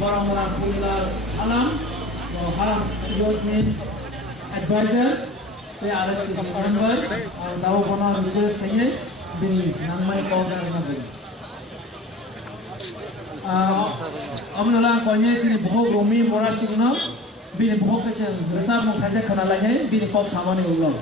orang-orang popular halam youth advisor by-RSKC member tahu kono request kayaknya bini namanya program nabi Amnalah konyol sini bohong romi mora signo bini bohong kesen besar mau kaca kenalanya bini kok sama nih ulang.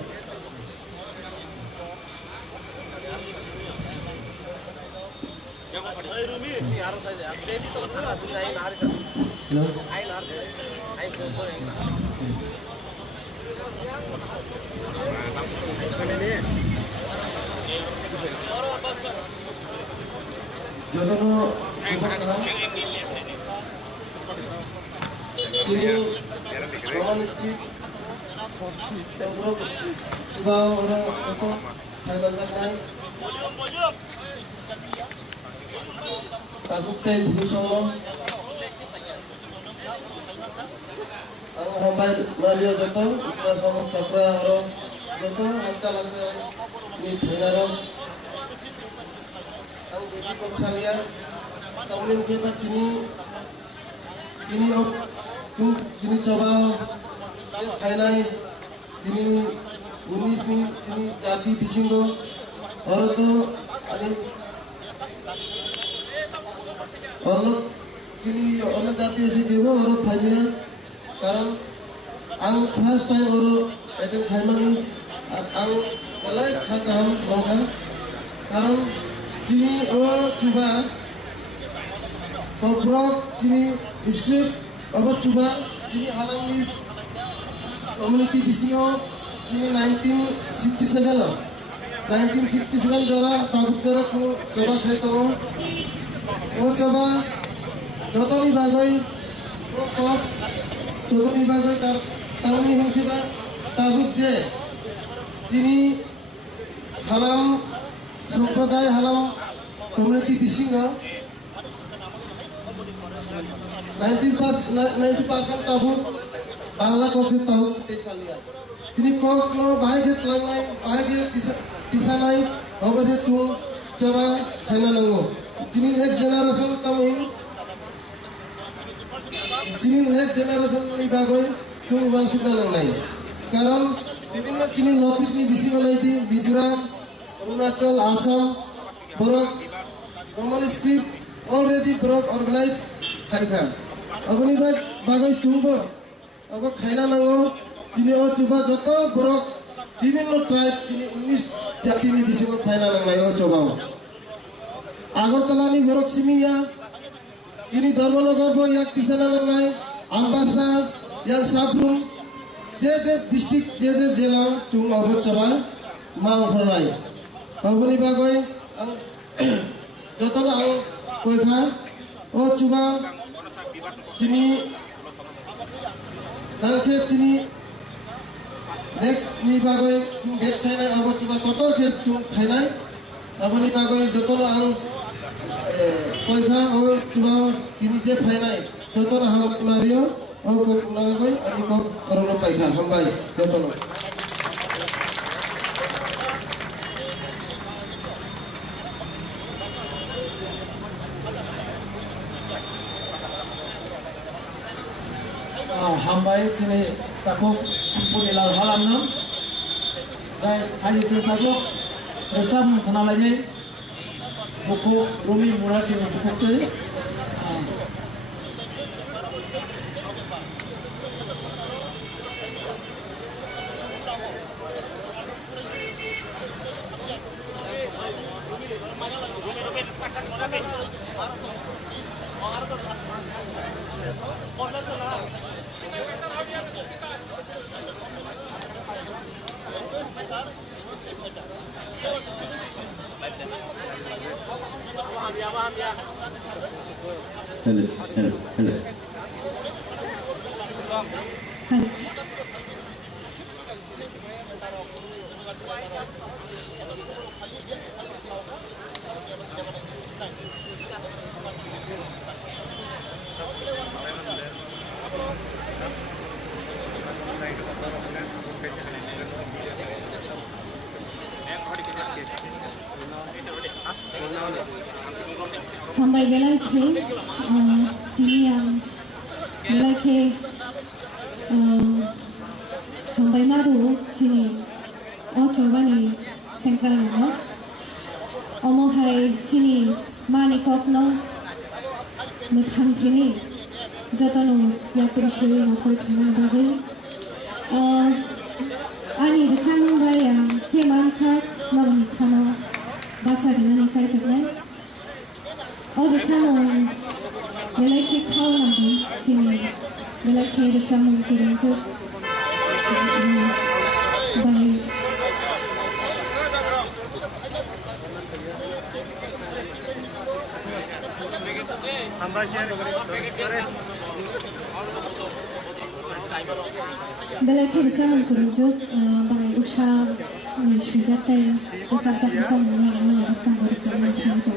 Jodoh Chini Khorang Tripura coba orang untuk Thailand naik takut teh busong ang hambay Mario joto sama Tripura orang joto ancal ni Thailand ang besi koksalia tahun kita Chini coba Thailand Chini unis ni Chini jati bisinggo orang tu ada orang Chini orang jati isi biru orang Thailand karena ang first time orang ada Thailand ang balai kagam orang karena Chini coba Kokborok Chini script apa coba Chini halang ni community bisingo Chini 1967 jara tabuk jara coba kereta coba joto ni bagai joto ni bagai tahun ni hong kita tabuk je Chini halang sampradaya halang community bisingo 90% tabuk Bangla konsep tabuk tesalia Chini kok lo bahaya telang lain bahaya tisa lain apa sih coba kena lango Chini next generation kami Chini next generation ini bagai bang sudah lain karena বিভিন্ন Chini notice ni bisi mulai di Mizoram Arunachal Assam Borok Roman script already Borok organized খাইখা আপনি বাগাই চুম্ব আবার খাইনা লাগো তিনি ও চুবা যত বরক বিভিন্ন tribe তিনি 19 জাতি নি বিশিষ্ট খাইনা লাগলাই ও চবাও আগরতলানি বরক সিমিয়া তিনি ধর্মনগর বই এক তিসানা লাগলাই আমবাসা ইয়াং সাবরুম যে ডিস্ট্রিক্ট যে জেলা চুম অব চবা মাও খলাই আপনি বাগাই যত আং কইখা ও চুবা Chini nangke Chini next ni bagai get khainai abo chuba kotor get khainai aboni bagai jotor ang koikha o chuba kini je khainai jotor ham mario o bagai ani ko korona paikha hambai jotor hambai sini takut punilau halam nam dan hari ini takut resam kenalanya buku Rumi murah sini buku tu Hello. Sampai bela ini yang belakhe Hambai Maru Chini Ochobani Sengkrano Omohai Chini Mani Kokno Muthamkini Jotano Yapurishi Nakoi Kanabagi Ani the Changbaya Timanchak Mam Kano Bacharinan Saitakan all the time belakhe khawnabi chini belakhe the chamun kirinchu by belakhe the chamun kirinchu by usha shujate ucapkan chamun asam berjalan kirinchu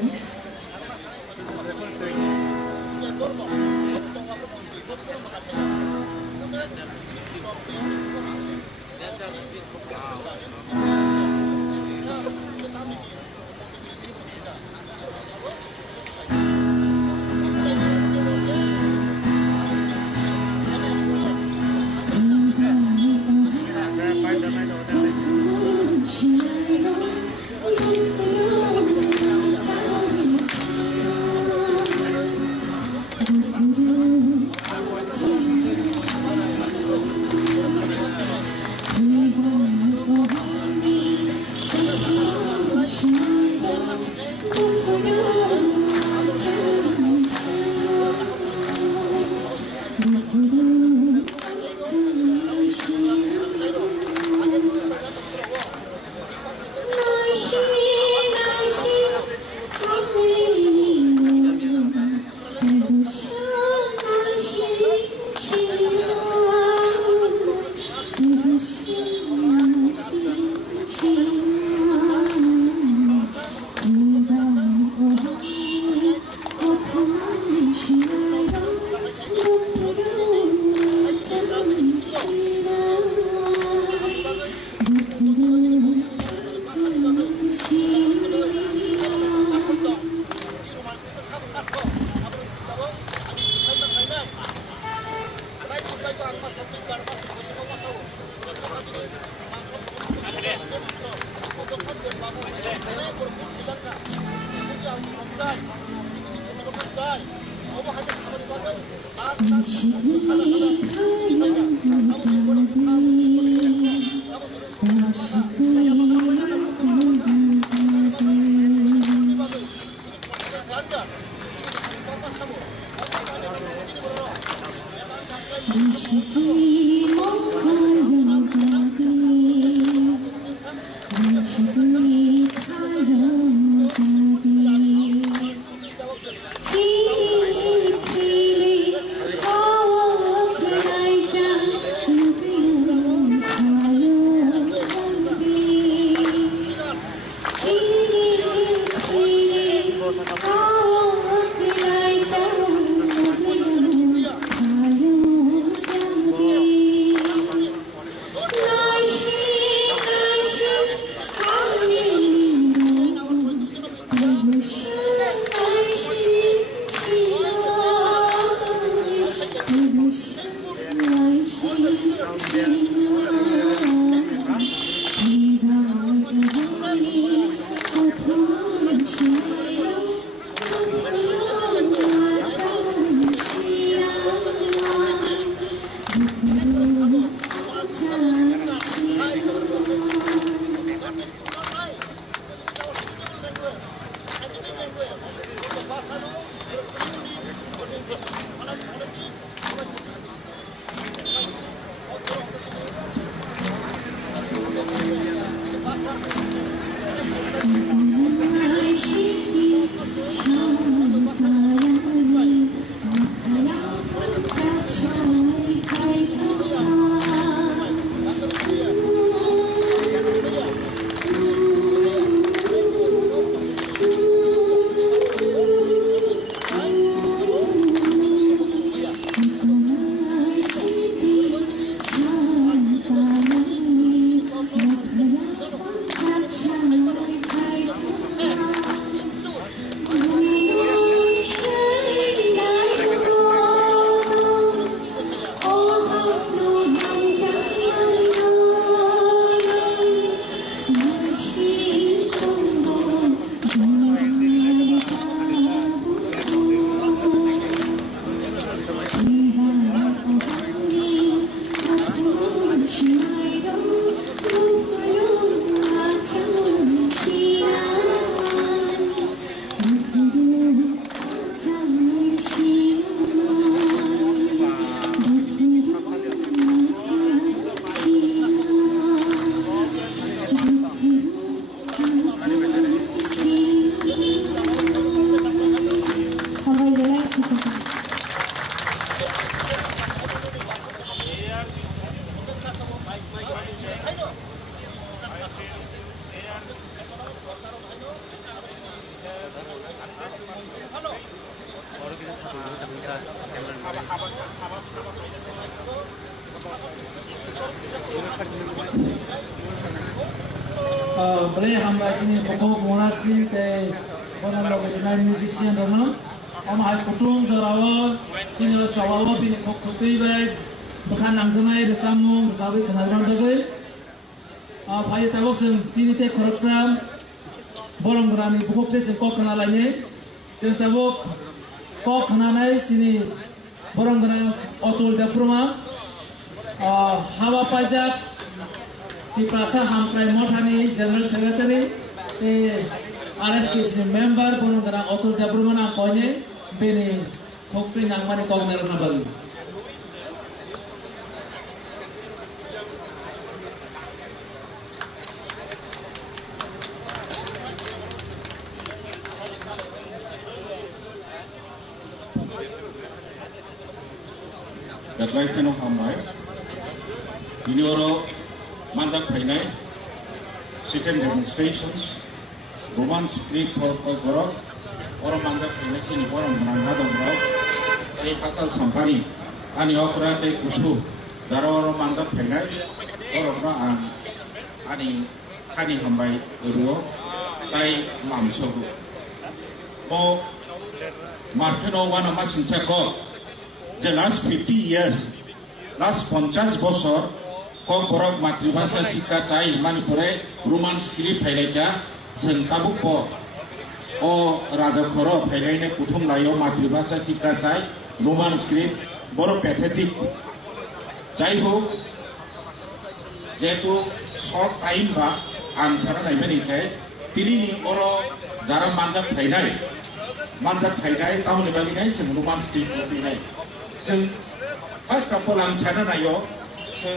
Boleh hamba sini pokok monasi te orang logo dengan musician dong. Ama hai kutung jorawa sini los jorawa bini kok kutai baik bukan nangzenai desamu besawi kenalan bagai. Pai tabok sen sini te koreksam bolong berani pokok te sen kok kenalannya. Sen tabok kok kenalai sini bolong berani otul Tripura. Hawa pajak di Prasa Hamkai Mothani General Secretary, RSKC member bolong berani otul Tripura na konye bini kokpe nangmani kogner na bagi. That life cannot come by. In your Mandak Painai, second demonstrations, Roman Street for Kokborok, or Mandak Painai, in Koran Manhado Brok, a Hassel Sampani, and Yokrate Kusu, Daro Mandak Painai, or Braan, Ani Kani Hambai Uru, Tai Mamsogu. O Martino, one of us in Sako. The last 50 years, last 50 বছর Kokborok মাতৃভাষা শিক্ষা চাই মানিপুরে Roman script ফাইলাইকা जों Tabuk ओ राजाखर फाइलाइने कुथुम लायो मातृभाषा शिक्षा चाइ Roman script बड़ पैथेटिक যাই হোক যেহেতু শর্ট টাইম বা আনসার নাইবেনিखाय तिरिनि अर जारा मानजाक फाइनाय तामुनि बागिनाय जों रोमान स्क्रिप्ट फाइनाय जों फार्स्ट अफ अल आं सानो नायो जों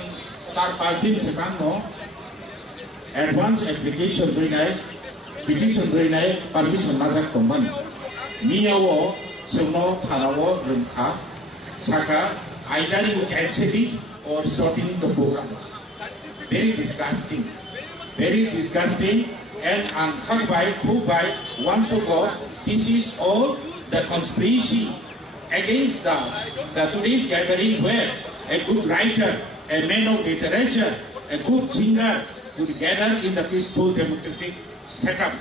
4-5 दिन सिगाङाव एडवान्स एप्लिकेशन फैनाय पिटिशन फैनाय पारमिशन नाजाक दंमोन मियाव जोंनाव थानाव रोंखा साका either you cancel it or shortening the programs. Very disgusting and unheard by who by once ago. This is all the conspiracy against the today's gathering where a good writer, a man of literature, a good singer would gather in the peaceful democratic setup.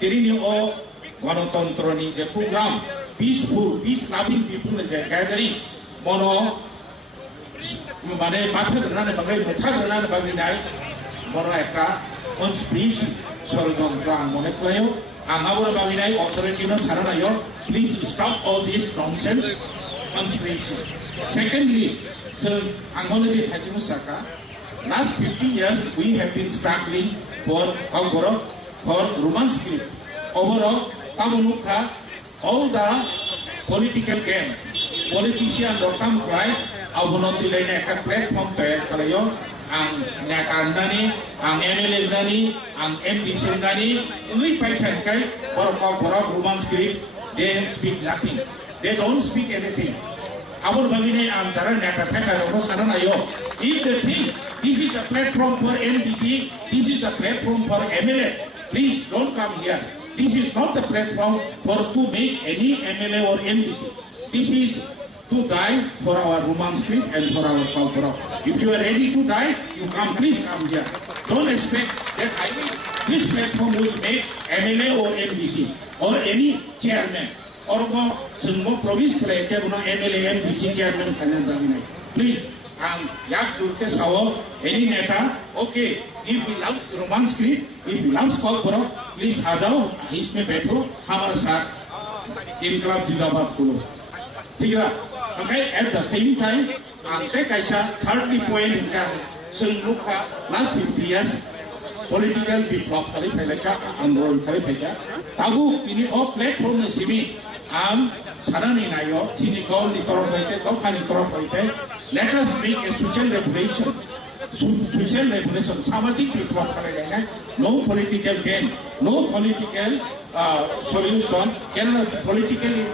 Tirini o Ganatantrani the program, peaceful, peace-loving people is a gathering. Mono মানে মাথা ধরানে বাগাই মেথা ধরানে বাগাই বড় একটা conspiracy ষড়যন্ত্র মনে করেও আঙাবর বাগাই অথরিটিনো ছাড়ানায়ও please stop all this nonsense conspiracy. Secondly, so angolari hajimu saka last 50 years we have been struggling for Kokborok, for Roman script. Overall, Kamunukha, all the political games, politician Dokam Clyde, Abunoti Lane a platform to Kalayo, and Nakandani, and MLA Nani, and MPC Nani, we fight and kai for Kokborok Roman script, they speak nothing. They don't speak anything. Our Bagine and Taran Nakataka Rosanayo. If they think this is the platform for MPC, this is the platform for MLA, please don't come here. This is not the platform for to make any MLA or MPC. This is to die for our Roman script and for our Kokborok. If you are ready to die, you come, please come here. Don't expect that I think this platform will make MLA or MDC or any chairman or more province collector, MLA, MDC chairman, please. And yak turke sawo any neta, okay, if he loves Roman script, if he loves Kokborok, please ajao, isme बैठो हमारे साथ इनकलाब जिंदाबाद करो. ठीक है? Okay, at the same time, angke kaisa thirdly point इनका संयुक्त last 50 years political विप्लव kali फैलाया आंदोलन kali फैलाया ताबु ini all platform में सिमी आम सारानी नायो Chini Khorang Tripura होते तो खाली तरफ होते. Let us make a social revolution. सामाजिक विप्लव करेंगे. No political gain, no political solution. Kerana politically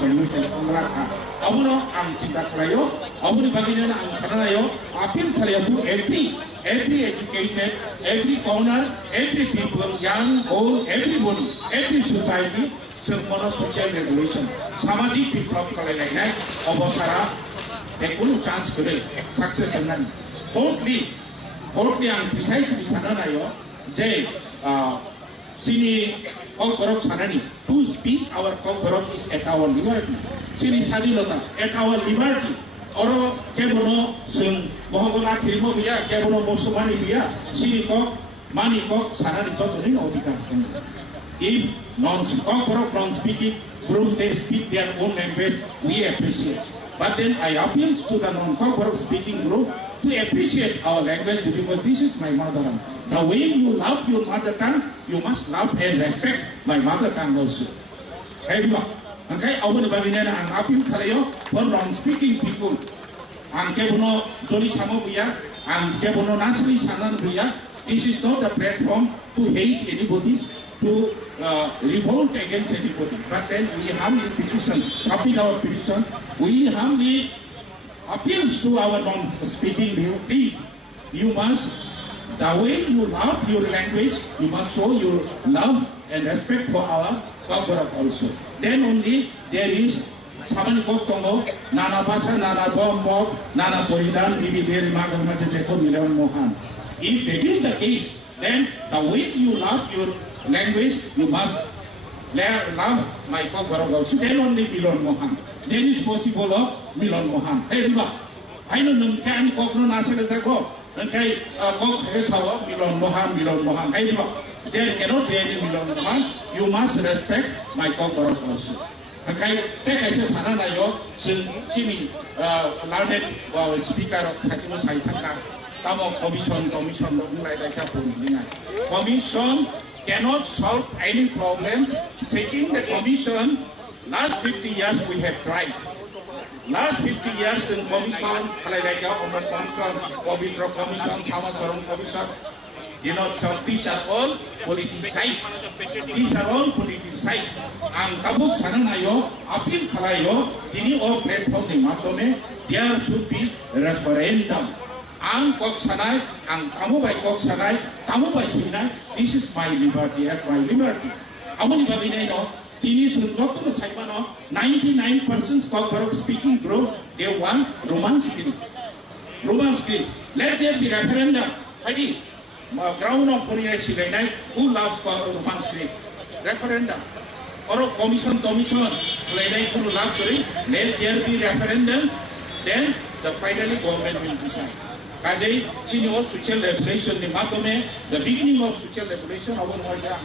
solution रखा. अब ना आम चिंता करायो. अब नी बागिने आम करायो. appeal करायो to every educated, every corner, every people, young, old, everybody, every society. Semua social revolution, सामाजिक विप्लव करेंगे. अब सारा 백분의 chance 그래 success 는 fourthly ang precisely sananayo 제 Chini Khorang sanani to speak our Kokborok is at our liberty. Chini sadinota at our liberty. Oro kebono sung mohogona kirimo biya kebono mosumani biya Chini Khorang mani Khorang sanani jotonin odhikar. If Kokborok non-speaking group they speak their own language, we appreciate. But then I appeal to the non-Kokborok speaking group to appreciate our language because this is my mother tongue. The way you love your mother tongue, you must love and respect my mother tongue also. Kaya angkai awal bagina ang appeal kalayo for non-speaking people. Ang kebono joli samo buya, ang kebono nasri sanan buya. This is not a platform to hate anybody, to revolt against anybody. But then we humbly petition, submit our petition. We humbly appeals to our non-speaking people. Please, you must, the way you love your language, you must show your love and respect for our Kokborok also. Then only there is Samani Koktongo, Nana Basa, Nana Bombo, Nana Poridan, maybe there Mohan. If that is the case, then the way you love your language, you must love my Kokborok also. Then only Milon Mohan. Then is possible of Milon Mohan. Hey, Riba, I know Nunkan Kokno Nasaka, okay, Kok Hesawa, Milon Mohan, Hey, Riba, there cannot be any Milon Mohan. You must respect my Kokborok also. Okay, take as a Sananayo, Chini, learned speaker of Hatimu Saitaka, Tamo Commission, Commission cannot solve any problems. Seeking the commission, last 50 years we have tried. Last 50 years in commission, Kalayaka, Oman Commission, Kobitro Commission, Samasaron Commission, so these are all politicized. These are all politicized. Ang kabuk sananayo, appeal kalayo, ini all platform ni matome, there should be referendum. Ang kok sanay, ang kamu bay kok sanay, kamu bay sinay, this is my liberty, at my liberty. Amo ni bagay no, tini sunjok to sa no, 99% Kokborok speaking group, they want romance skill. Romance skill. Let there be referendum. Hadi, ground of Puriya who loves romance skill? Referendum. Or commission, who loves let there be referendum, then the finally government will decide. Kajay, Chini social regulation ni matome, the beginning of social regulation, our order,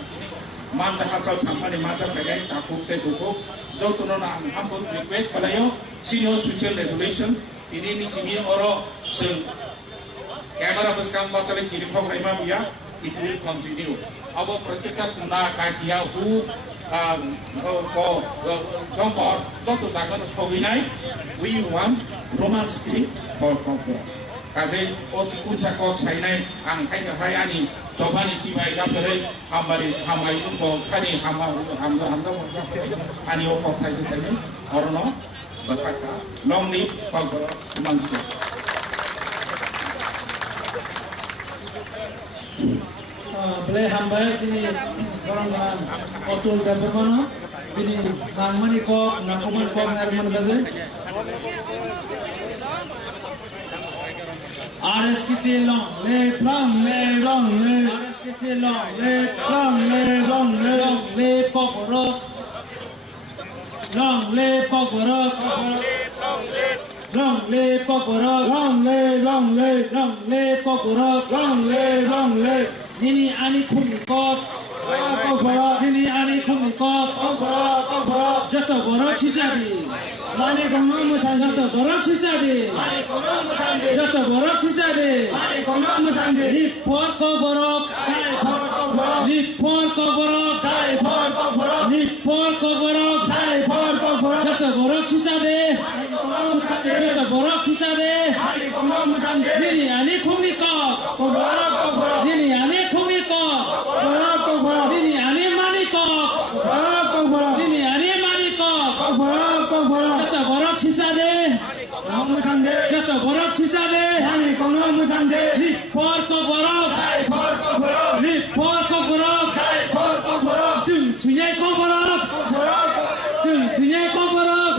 Manda Hassel Sampani Mata Pagay, Takuk, Tetuko, Jotono, humble request, Palayo, Chini social regulation, Ini Simi Oro, camera Buskan Basale, Chini Khorang Tripura, it will continue. Our protector Kuna Kajia, who we want romance spirit for Kokborok. Kasi kunsa kok sainai ang kaya-kayani sobani cibai kapere hamai ko kani hamda ani ko kai tani orno bakaka long live Kokborok mangso. Boleh hamba sini orang otul dan bermana ini nangmani kok nangkuman kok ngarman bagai RSKC long live RSKC long live Kokborok long live Kokborok long live Kokborok long live Nini ani kumikok, Nini ani kumikok, Jato Borok Sisadi, Jato Borok Sisadi, Jato Borok Sisadi, Nipor Kokborok, Nipor Kokborok, Nipor Kokborok, Jato Borok Sisadi, Jato Borok Sisadi, Nini ani kumikok, Nini ani kumikok, Nini ani manikok, Nini ani manikok, Jato Borok Sisadi, Jato Borok Sisadi, Nipor Kokborok, Nipor Kokborok, Jung Sunyai Kokborok, Jung Sunyai Kokborok,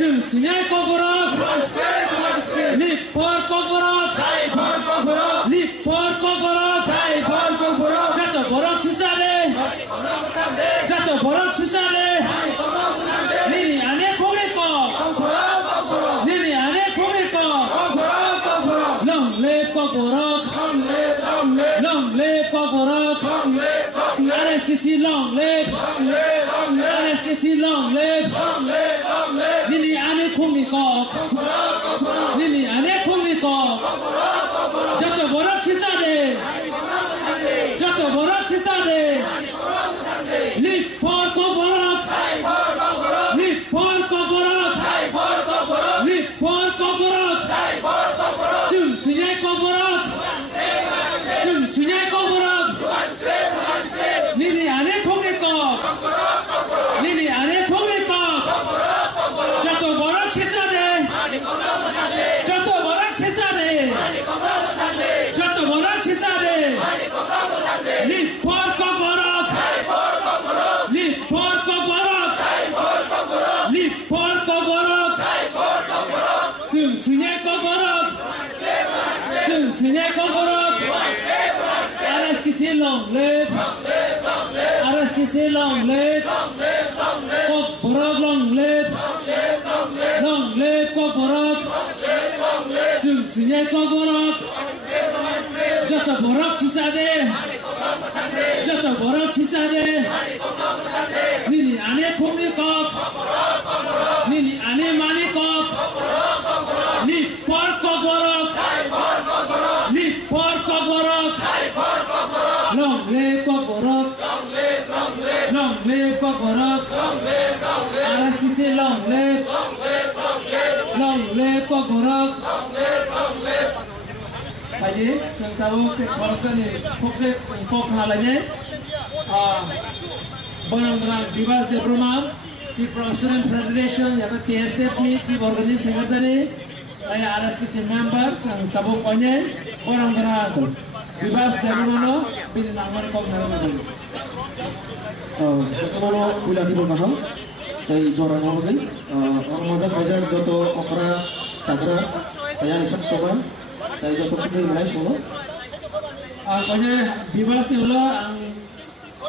Jung Sunyai Kokborok. Kokborok, Lip for Kokborok, Jato Borok Sisade, Jato Borok Sisade, Nini Ane Koreko, Nini Ane Koreko, Long live Kokborok, Long live Kokborok, RSKC long live, RSKC long live, Nini Ane Koreko, Nini Ane Koreko, Jato Borok Sisade, Jato Borok Sisade, Live for Kokborok, Live for Kokborok, Live for Kokborok, Jung Sunyai Kokborok, Jung Sunyai Kokborok, Nini Ane Koreko, Nini Ane Koreko, Jato Borok Sisade, Jato Borok Sisade, Jato Borok Sisade, Live for Kokborok, Live for Kokborok, Live for Kokborok, Jung Sunyai Kokborok, Jung Sunyai Kokborok, RSKC long live, RSKC long live, Kokborok long live, long live Kokborok, Jung Sunyai Kokborok, Jato Borok Sisade, Jato Borok Sisade, Nini Ane Koreko, Nini Ane Manikok, Live for Kokborok, Live for Kokborok, long live Kokborok, long live Kokborok, RSKC long live, long live Kokborok. Tadi saya tahu ke korupsi ni pokok halanya, barang-barang bebas diploma, di Professional Federation, yang TSF ni, Chief Organized Secretary, saya RSKC member, yang tabung punya barang-barang bebas diploma, bila nama kau nama dulu. Kalau kuliah di Bangkaham, dari Joran Mobil, orang majak joto okra, cakra, saya nisab soban. Dari jatuh putih Malaysia, punya bebas ni lah,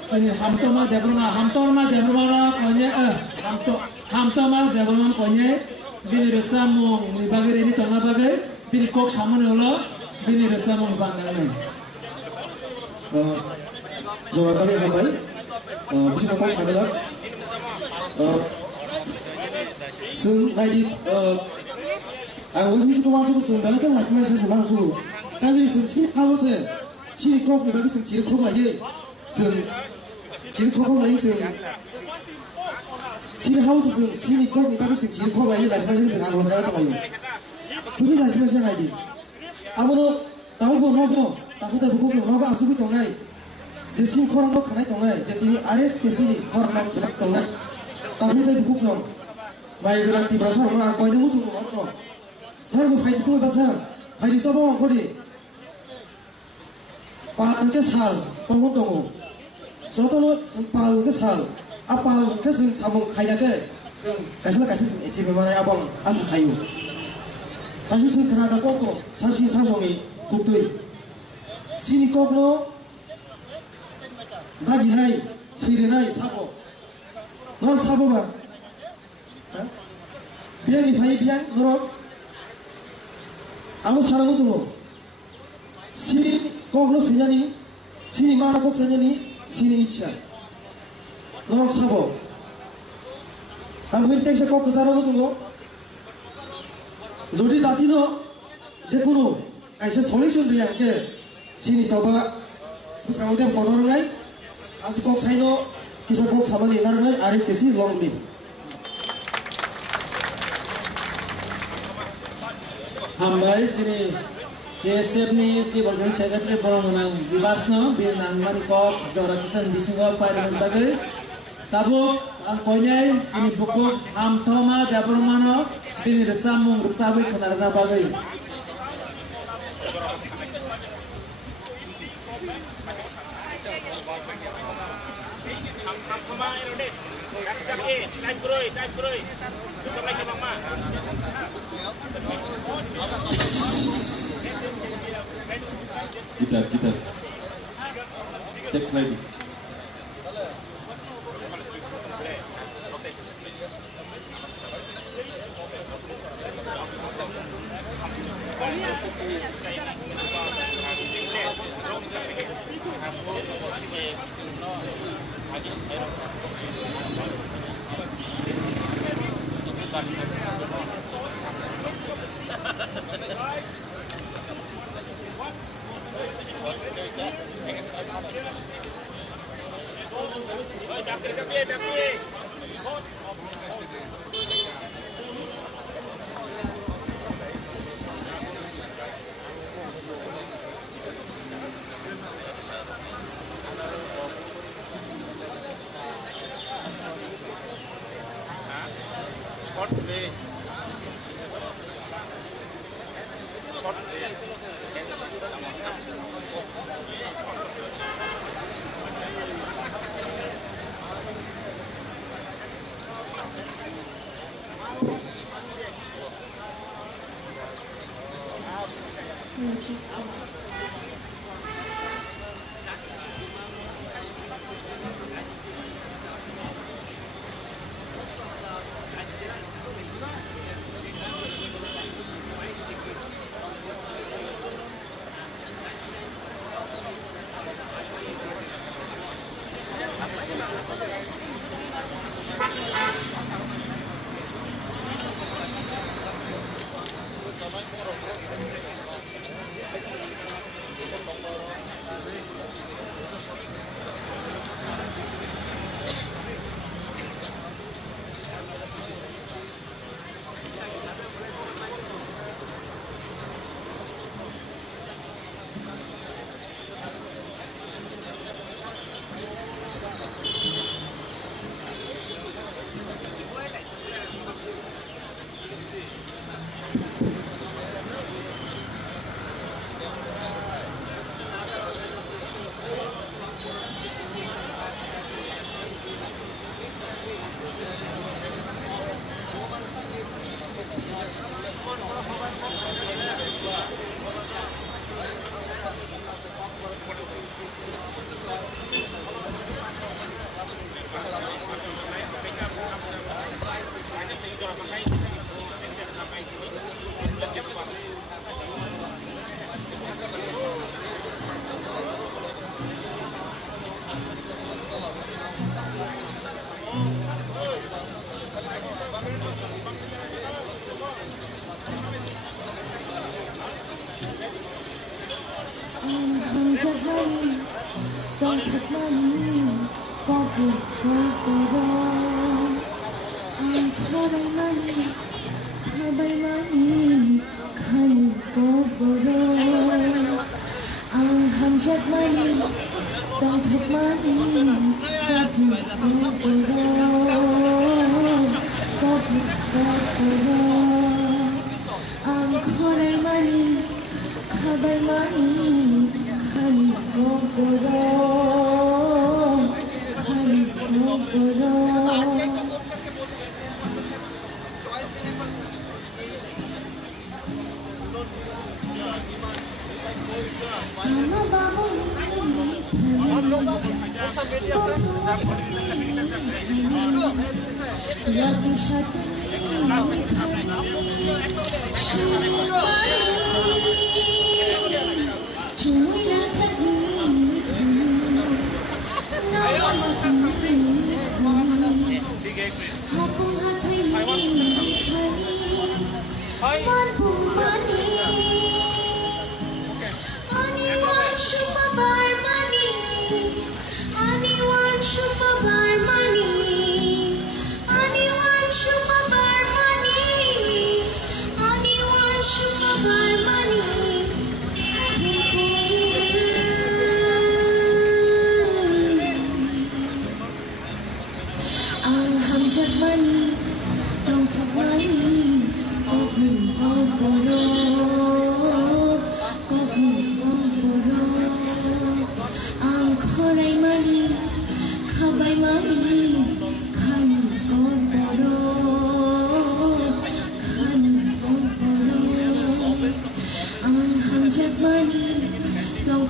sini hamtoma debroma punya hamtoma debroma punya bini resamu ni bagai ini tengah bagai bini kok sama ni lah bini resamu bangga ni. Jawab bagai apa? Bisa kok sama lah. Sung lagi. Aku suka macam tu, sebenarnya kan nak macam mana tu? Tapi sini kau se, sini kau ni bagi sini kau lagi, sini kau lagi sini kau tu sini kau ni bagi sini kau lagi, lagi macam sini aku lagi tak lagi. Bukan lagi macam lagi. Aku tu tahu kau, tapi tak bukan kau aku asupi tahu ni. Jadi sini kau orang kau kenal tahu ni, jadi RSKC ni kau orang kenal tahu ni. Tapi tak bukan. Baik berarti berasa orang aku ini musuh kau. Harus fight semua pasal, fight semua orang kodi. Pahal ke sal, pahal tunggu. Soalnya pahal ke sal, apa ke sing sabung kaya ke, kasih sing eci memang abang asal kayu. Kasih sing kena ada koko, sarsi sarsongi kutui. Sini kokno, bagi nai, siri nai sabo, non sabo bang. Biar ni fight biar norok. Aku salah musuh. Sini kau lu senyani, sini mana kau senyani, sini icha. Norok sabo. Aku ini teksa kau kesana musuh. Jadi tadi no, jekuno, kaisa solution dia ke, sini sabak, sekarang dia konon lagi, asal kau sayno, kisah kau sama ni, narai RSKC long live. Hambai sini TSF ni Chief Organized Secretary borong menang bebas no bin nang mani kok jorakisan bisingo parliament bagai tabuk ang konyai sini buku hamtoma development bin resamung ruksawi kenarga bagai Sampai ke Mama. gitar. Cek lagi.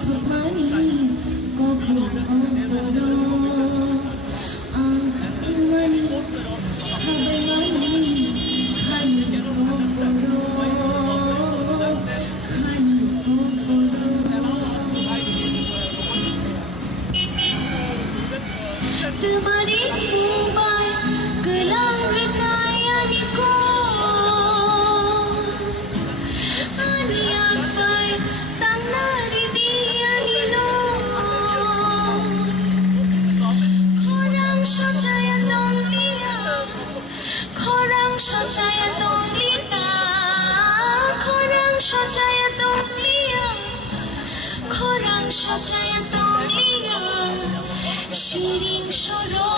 thukmani kokborok ang mani khabai mani khani kokborok khani kokborok तुम्हारे मुंबई गलांग रखाया निको आनिया पर तंगनारी दिया निलो खरंग सजाया तोंगलिया खरंग सजाया तोंगलिया खरंग सजाया तोंगलिया खरंग सजाया तोंगलिया Shiring solo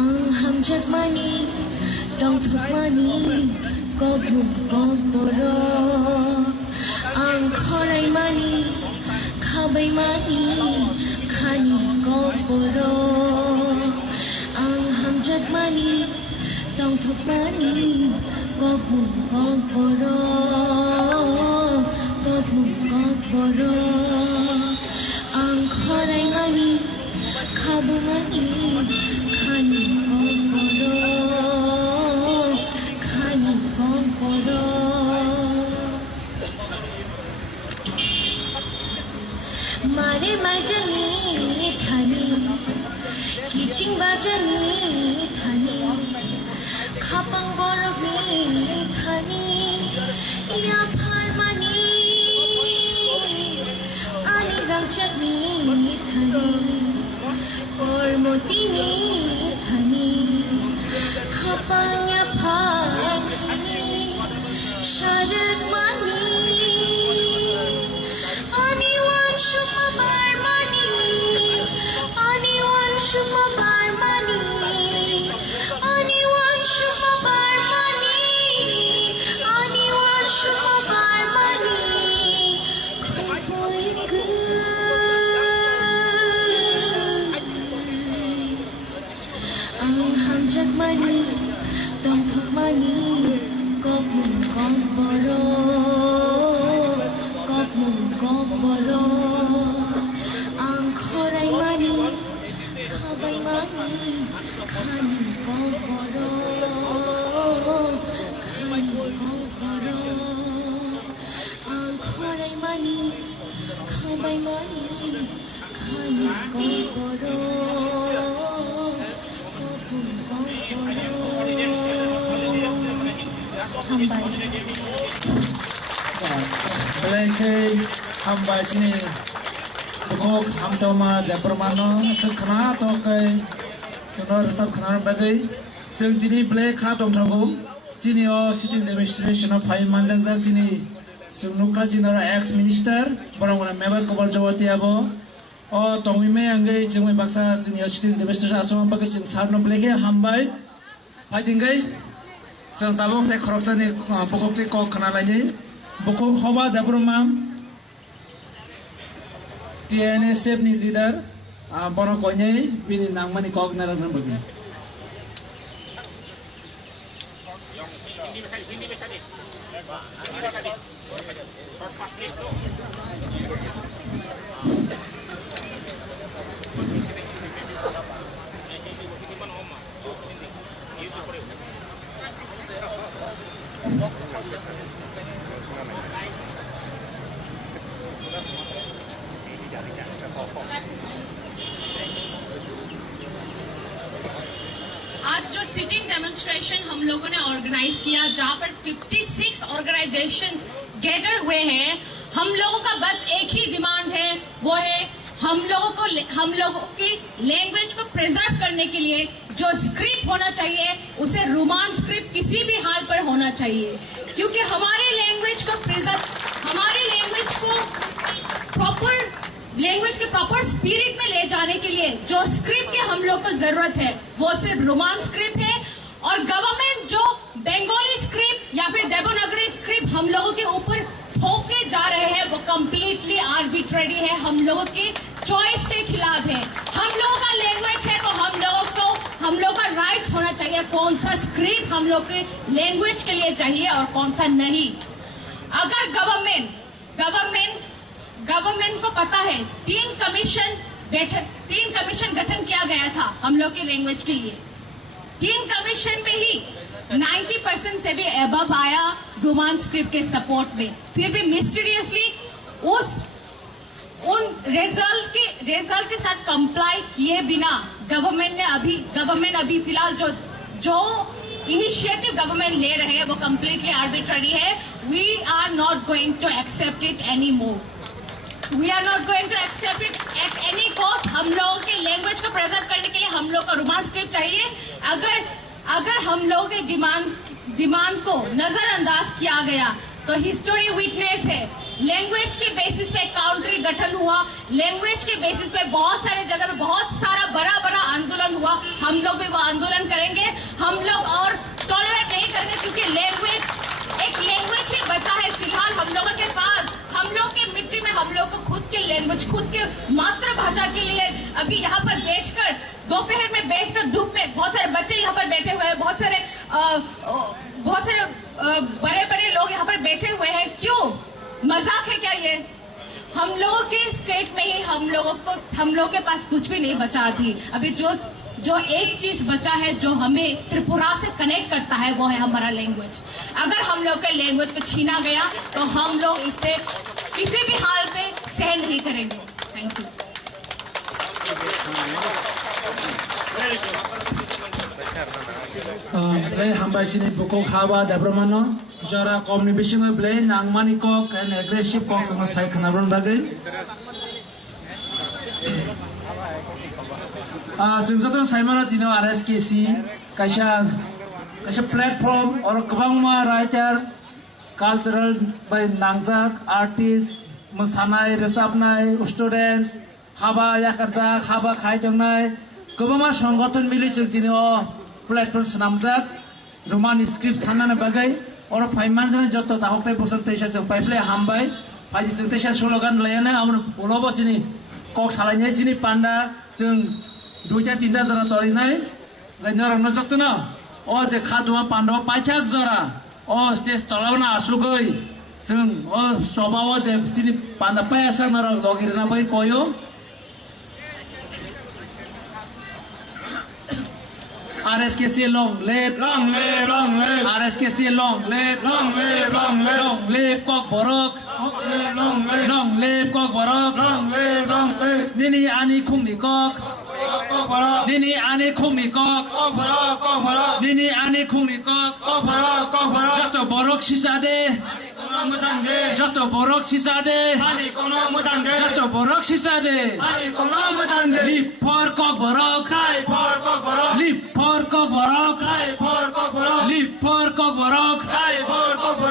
ang hamjak mani tong thukmani kokborok ang khorai mani khabai mani khani kokborok ang hamjak mani tong thukmani kokborok kokborok ang khorai mani khabu mani khani kokborok khani kokborok mare majani thani kiching bajani thani khapang borok ni thani ya phar mani Chutney thani kormoti ni thani khapanya phakni sharad mani aniwan shumabar mani aniwan shumabar mani aniwan shumabar mani aniwan shumabar mani hamjak mani tong thukmani kokborok kokborok ang khorai mani khabai mani khani kokborok khani kokborok ang khorai mani khabai mani khani kokborok Belai hambai sini bukok hamtoma depermano sekhna atau ke senor sab khana bagai sing jini belai kha tom thogum jini o city administration of five manjang jak jini sing nuka jinor ex minister borong member kobor jawati abo o tongime angai jengoi baksa jini city administration asam bagai sing sarno belai hambai tinggai sang tabung te khoroksa ni bukok te kok khana lagi bukok hoba depermam TNSF ni leader bono konye bini nangmani kok naran bagi आज जो sitting demonstration हम लोगों ने organise किया जहां पर 56 organisations gather हुए हैं, हम लोगों का बस एक ही डिमांड है, वो है हम लोगों की लैंग्वेज को प्रिजर्व करने के लिए जो स्क्रिप्ट होना चाहिए उसे रोमान स्क्रिप्ट किसी भी हाल पर होना चाहिए, क्योंकि हमारे लैंग्वेज को लैंग्वेज के प्रॉपर स्पिरिट में ले जाने के लिए जो स्क्रिप्ट की हम लोग को जरूरत है वो सिर्फ रोमान स्क्रिप्ट है, और गवर्नमेंट जो बंगाली स्क्रिप्ट या फिर देवनागरी स्क्रिप्ट हम लोगों के ऊपर थोपने जा रहे हैं वो कम्प्लीटली आर्बिट्रेरी है, हम लोगों की चॉइस के खिलाफ है। हम लोगों का लैंग्वेज है तो हम लोगों को हम लोग का राइट्स होना चाहिए, कौन सा स्क्रिप्ट हम लोग के लैंग्वेज के लिए चाहिए और कौन सा नहीं। अगर गवर्नमेंट को पता है 3 कमीशन गठन किया गया था हम लोग के लैंग्वेज के लिए, 3 कमीशन में ही 90% से भी अबव आया रोमांस स्क्रिप्ट के सपोर्ट में, फिर भी मिस्टीरियसली उन रिजल्ट के साथ कंप्लाई किए बिना गवर्नमेंट अभी फिलहाल जो इनिशिएटिव गवर्नमेंट ले रहे हैं वो कंप्लीटली आर्बिट्ररी है। We are not going to accept it any more, we are not going to accept it at any cost. हम लोगों के लैंग्वेज को प्रिजर्व करने के लिए हम लोग को रोमांस स्क्रिप्ट चाहिए। अगर हम लोगों के डिमांड को नजरअंदाज किया गया तो हिस्टोरी विटनेस है, लैंग्वेज के बेसिस पे काउंट्री गठन हुआ, लैंग्वेज के बेसिस पे बहुत सारे जगह पे बहुत सारा बड़ा आंदोलन हुआ। हम लोग भी वो आंदोलन करेंगे, हम लोग और टॉलरेट नहीं करेंगे, क्योंकि एक लैंग्वेज ही बचा है फिलहाल हम लोगों के पास। हम लोग के मिट्टी में हम लोग को खुद के लैंग्वेज, खुद के मातृभाषा के लिए अभी यहाँ पर बैठकर दोपहर में बैठकर धूप में बहुत सारे बच्चे यहाँ पर बैठे हुए हैं, बहुत सारे बड़े लोग यहाँ पर बैठे हुए हैं। क्यों? मजाक है क्या ये? हम लोगों के स्टेट में ही हम लोगों के पास कुछ भी नहीं बचा अभी। अभी जो एक चीज बचा है जो हमें त्रिपुरा से कनेक्ट करता है वो है हमारा लैंग्वेज। अगर हम लोग के लैंग्वेज को छीना गया तो हम लोग इसे किसी भी हाल में सहन नहीं करेंगे। Thank you. Hamba sini pokok hawa dabromano jara communication blay nangmani kok and aggressive kok sama sai khanabron bagai singsaton saimana tino RSKC kaisa platform or kabangma writer cultural by nangjak artist mosanai resapnai students haba yakarjak haba khaitongnai kobama সংগঠন মিলি tino platform नामजाक Roman script सानना बागै और फाइमान जन जत ताहकtai बोसोर तेसा जों पाइफ्ले हामबाय फाइजि जों तेसा स्लोगान लायाना आमन उलबो सिनि कक सालायनाय सिनि पान्डा जों 2-3 जरा तरिनाय गैनर न जतना ओ जे खादुआ पान्डा पाइथाक जरा ओ स्टेज तलावना आसुगै जों ओ सबाव जे सिनि पान्डा पायासा नर लगिरना बै कयो RSKC long live RSKC long live Kokborok long live Kokborok nini ani khungni kok nini ani khungni kok nini ani khungni kok jato borok sisade jato borok sisade jato borok sisade lip for Kokborok lip for Kokborok lip for Kokborok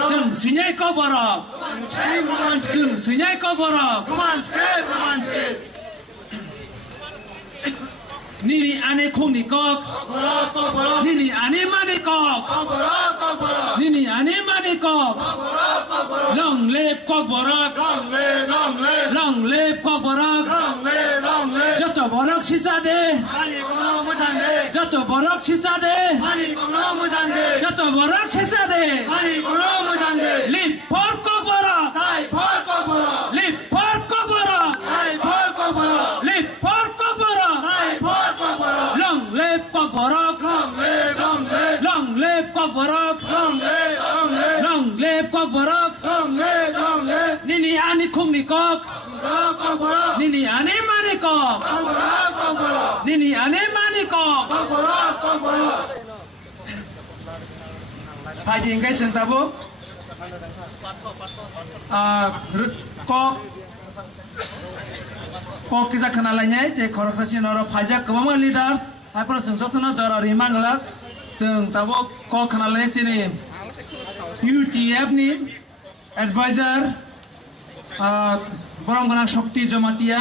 जों सिनाय Kokborok जों सिनाय Kokborok nini ane khungni kok nini ane mane kok nini ane mane kok long live Kokborok long live Kokborok jato borok sisade jato borok sisade jato borok sisade live for Kokborok live for Kokborok live for Kokborok long live Kokborok long live Kokborok long live Kokborok nini ani khungni kok nini ane mane kok nini ane mane kok Haji ingkai sentabo kok kisah kenalannya te korok saja noro pajak kebama leaders apa sengsotna jara rimanglak seng tabo kok kenalannya sini UTF ni advisor borong gana shakti jamatia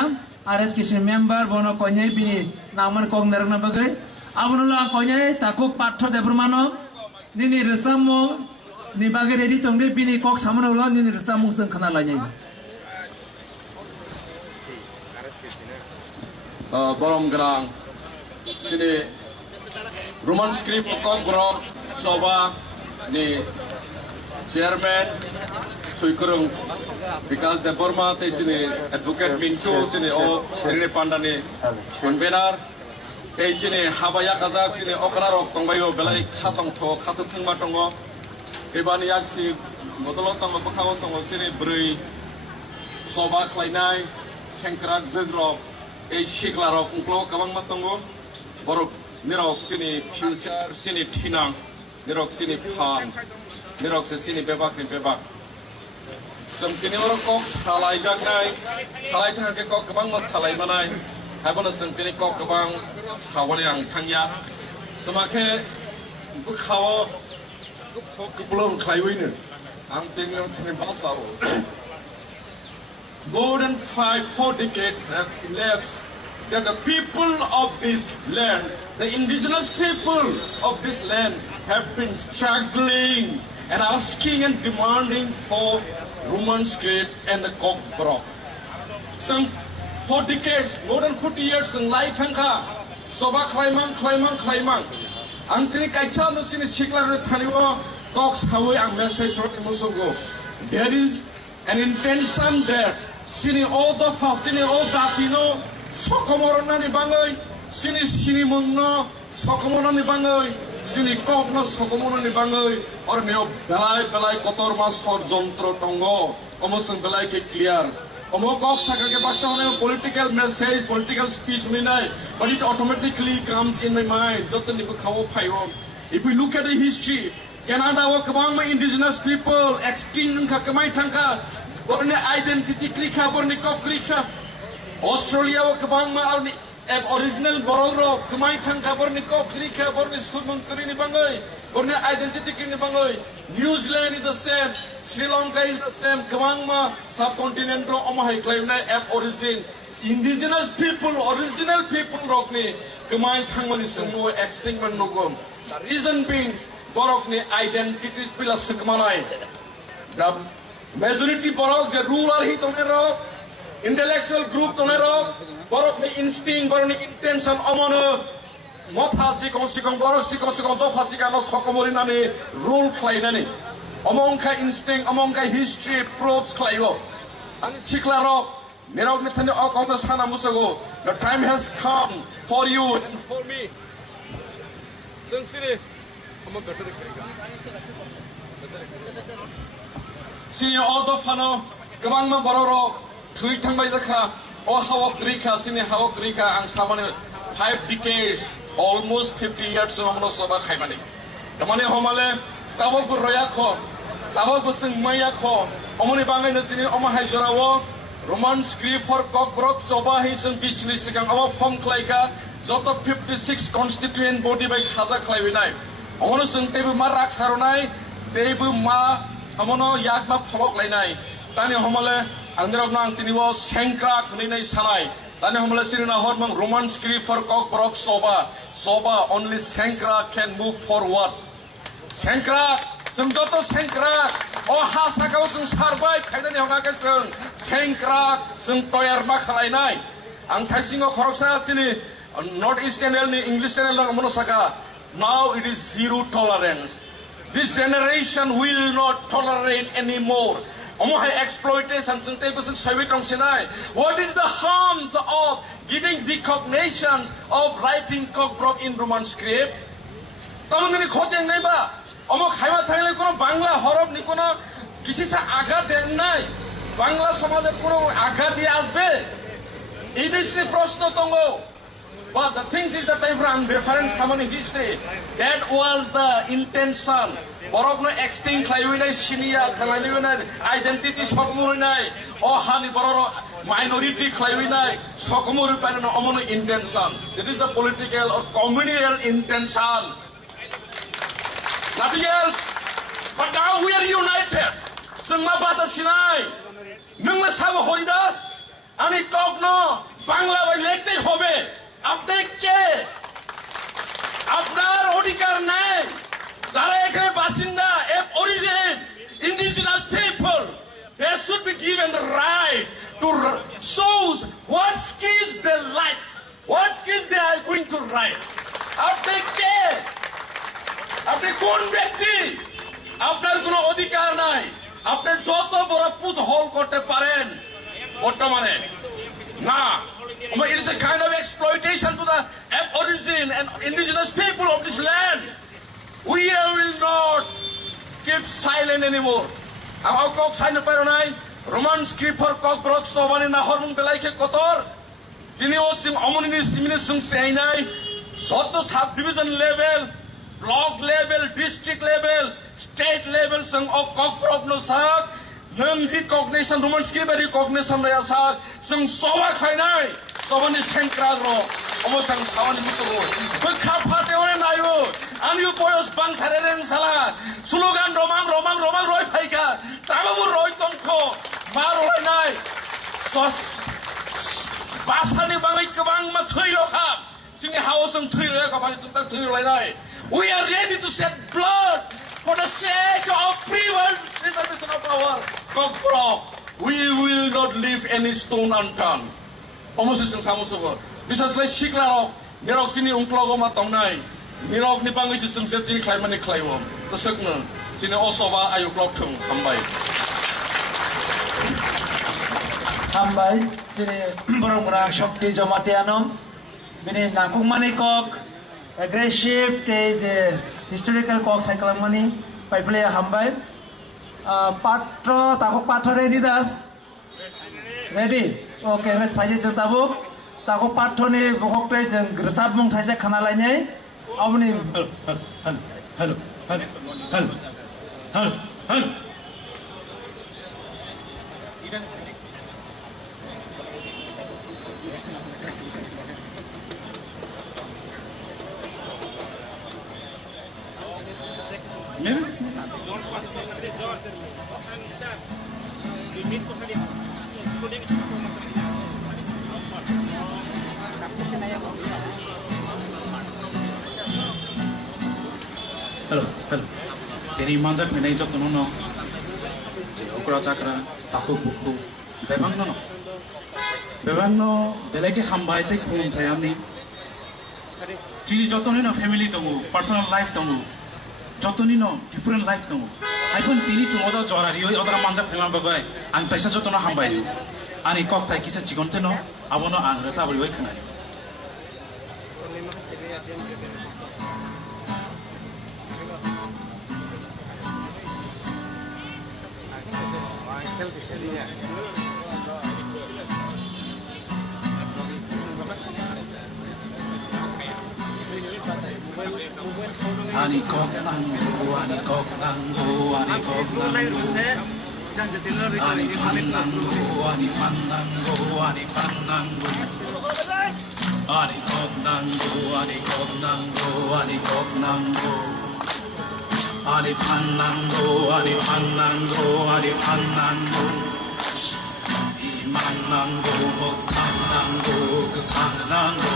RSKC member bono konyai bini naman kok nerna bagai abunulah konyai takuk patho debrmano nini resamo ni bagai ready tongde bini kok samano ulah nini resamo seng kenalannya Borong gerang sini Roman script Kokborok Soba ni chairman Chini Khorang because the Burma sini advocate Mintu sini o Sri Pandani convener sini Habaya Kazak sini Okrarok tongbayo belai khatong tho khatutung matongo ibani yak si modolo tongo bakhaw tongo sini brui soba khlainai sengkrak zedrok shiklarok ungklo kabang matongo borok nirok sini future sini tinang nirok sini pan nirok sini bebak ni bebak Sengkini orang kok salai jagnai, salai tengah ke kok kebang mas salai manai, habis sengkini kok kebang sawal yang tangya, semakai bukawa, kebelum kaiwin, angting yang terima sawo. More than 4 decades have elapsed that the people of this land, the indigenous people of this land, have been struggling and asking and demanding for Roman script and the Kokborok. Some 4 decades, more than 40 years, in light hangka, soba klaimang. Angkini kaicha no sini siklar thaniwa talks hawe ang message rot musugo. There is an intention that sini all the sini all zatino sokomorona ni bangoy, sini mungno sokomorona ni bangoy. Sini kokno sokomona ni bangoy or meo belai kotor mas for jontro tongo omosang belai ke clear omo kok saka ke baksa hone political message political speech minai but it automatically comes in my mind joton ni khawo phaiwo if we look at the history Canada wa kabang ma indigenous people extinct ka kamai thangka borne identity krikha borne kok krikha Australia wa kabang ma original bororo kumai thangka borni kop krikha borni sudmang krini bangoy borni identity krini bangoy New Zealand is the same Sri Lanka is the same kamangma subcontinent ro omahai klaimna origin indigenous people original people rokni kumai thangmani sungmo extinct man nogom the reason being borokni identity pila sukmanai the majority borok je rural hi tonero intellectual group tonero borok ni instinct borok ni intention omono motha sikong borok sikong do phasika no sokomori nani rule khlainani omongka instinct omongka history proofs khlaibo ani siklaro nerok ni thani okong sana musago the time has come for you and for me sungsini among better sini auto fano kabang ma bororo thui thangbai zakha o hawak rika sini hawak rika ang samane 5 decades almost 50 years amno soba khaimani tamane homale tabok bu roya kho tabok bu sing maya kho omoni bangai na sini oma hai jorawo Roman script for Kokborok soba hi sing bisni sikang ama form khlaika joto 56 constituent body by khaza khlaiwinai omono sing tebu marak saronai tebu ma amono yakma phobok lainai tani homale Angrok nang tiniwo sengkrak ninai sanai. Tani homole sirina hormang Roman script for Kokborok soba only sengkrak can move forward. Sengkrak sengjoto sengkrak oh hasa kau seng sarbai kaida ni hoga keseng sengkrak seng toyar ma khalainai. Ang thaisingo khoroksa sini North East channel ni English channel lang monosaka. Now it is zero tolerance. This generation will not tolerate anymore. Exploitation. What is the harms of giving recognition of writing Kokborok in Roman script? Tamangani khoteng nai ba. Omo khaiba thaile kono bangla horof ni kono kisi sa agha den nai. Bangla somajer kono agha diye asbe. It is the proshno tongo. But the thing is that I'm reference Hamani history. That was the intention. Borok no extinct khlaiwinai sinia khlaiwinai identity sokmurinai o hani bororo minority khlaiwinai sokmuru pan no omono intention. It is the political or communal intention. Nothing else. But now we are united. Sungma basa sinai. Nungla sabo horidas. Ani kokno Bangla by lekte hobe. আপনি কে আপনার অধিকার নাই যারা এখানে বাসিন্দা origin indigenous people they should be given the right to choose what skills they like what skills they are going to write আপনি কে আপনি কোন ব্যক্তি? আপনার কোনো অধিকার নাই। আপনি যত বড় পূজা হল করতে পারেন বর্তমানে না। It is a kind of exploitation to the origin and indigenous people of this land. We will not keep silent anymore. Ang kok sign pero nay Roman script for Kokborok sobani na hormon belai ke kotor. Dini osim omoni simini sung say nay. Soto sub division level, block level, district level, state level sung o Kokborok no sak. Nung recognition Roman script recognition raya sak sung soba khai nay. Sobani central ro. Omo sang sawani musugo. Bekap hate one nayo. Aniu poyos bang thareren sala. Slogan romang roi phaika. Tababu roi tongkho. Mar roi nai. Sos basani bangai kebang ma thui ro khap. Singi haos sung thui ro ka bani sung tak thui ro nai. We are ready to shed blood for the sake of preservation of our Kokborok. We will not leave any stone unturned. Almost isang samusugo. Bisas lai shiklaro. Mirok sini ungklogo matongnay. Mirok ni pangis isang setting klaiman ni klaiwom. Tasag na. Sini osoba ayuklok tung hambay. Hambay sini borong rang shokti jomatianom. Bini nakung mani kok aggressive te je historical kok cycle mani paifle hambay. Patro takok patro ready da. Ready? Okay, let's play this tabuk. Takok patro ni bokok pe jeng gresab mong thaise khana lainai. Abni hello. Hello. Ini manjak menai jok nono. Okra chakra taku buku. Bebang no. Beleke hambai te khum thayamni. Chini jotoni no family tongu, personal life tongu. Jotoni no different life tongu. Aipun tini chumoda jorari oi ozara manjak phema bagai. Ang taisa jotono hambai. Ani kok thai kisa chigonte no abono ang rasa bari oi khanai. Ani kok nanggo, ani pannanggo. Imananggo, motanggo, ketananggo.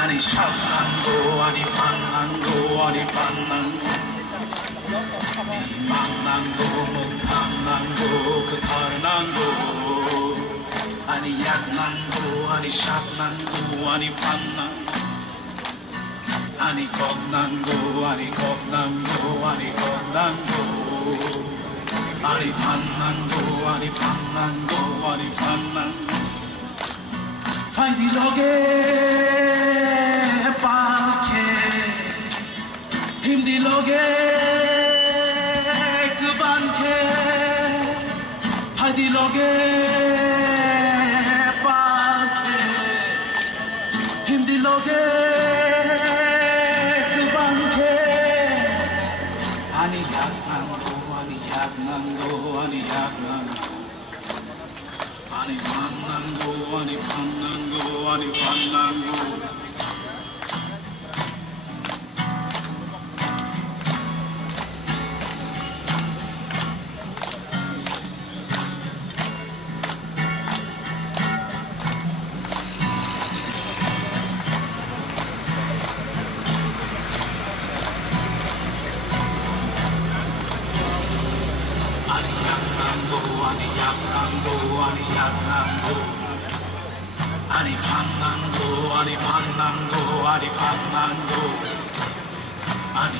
Ani shatnanggo, ani pannanggo. Imananggo, motanggo, ketananggo. Ani yaknanggo, ani shatnanggo, ani pannanggo. Ani koknanggo. Ani pannanggo. Haidi loge palke, himdi loge kubanke. Haidi loge palke, himdi loge kubanke. Ani yaknanggo. Ani pannanggo. Ani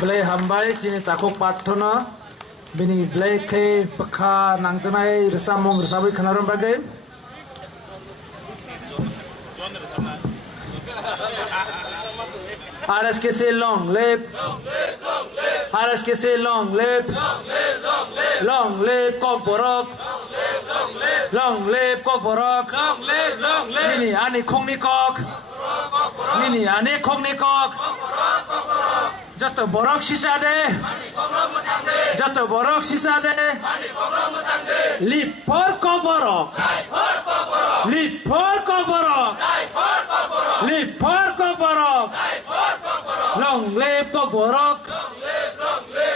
Belai hambai sini takuk pathono bini belai ke pekha nangjanai resamung resabai khanaron bagai RSKC long live RSKC long live Kokborok long live Kokborok Nini ani khongni kok Nini ani khongni kok Jato borok sisade Jato borok sisade Lipor Kokborok Lipor Kokborok Lipor Kokborok Long live Kokborok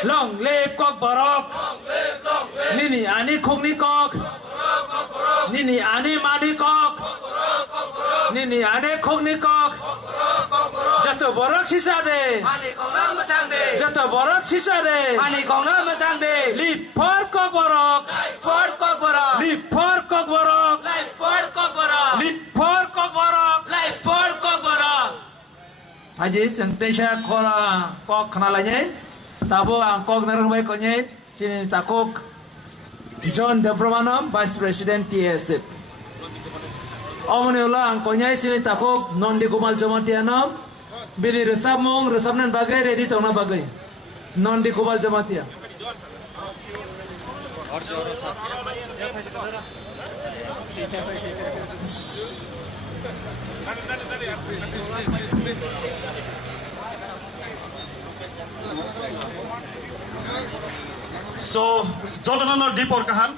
Long live Kokborok Nini ani khongni kok Nini ani mani kok Nini ani khongni kok Jato borok sisade Jato borok sisade Lipor Kokborok Lipor Kokborok Lipor Kokborok Haji sentesa kola kok kenalanya tabo ang kok narumbai konye sini takok John Devromanam Vice President TSF Omoniola ang konye sini takok Nondi Kumal Jamatianam bini resabnan bagai ready tona bagai Nondi Kumal Jamatia So, Joltanano Dipor Kahan,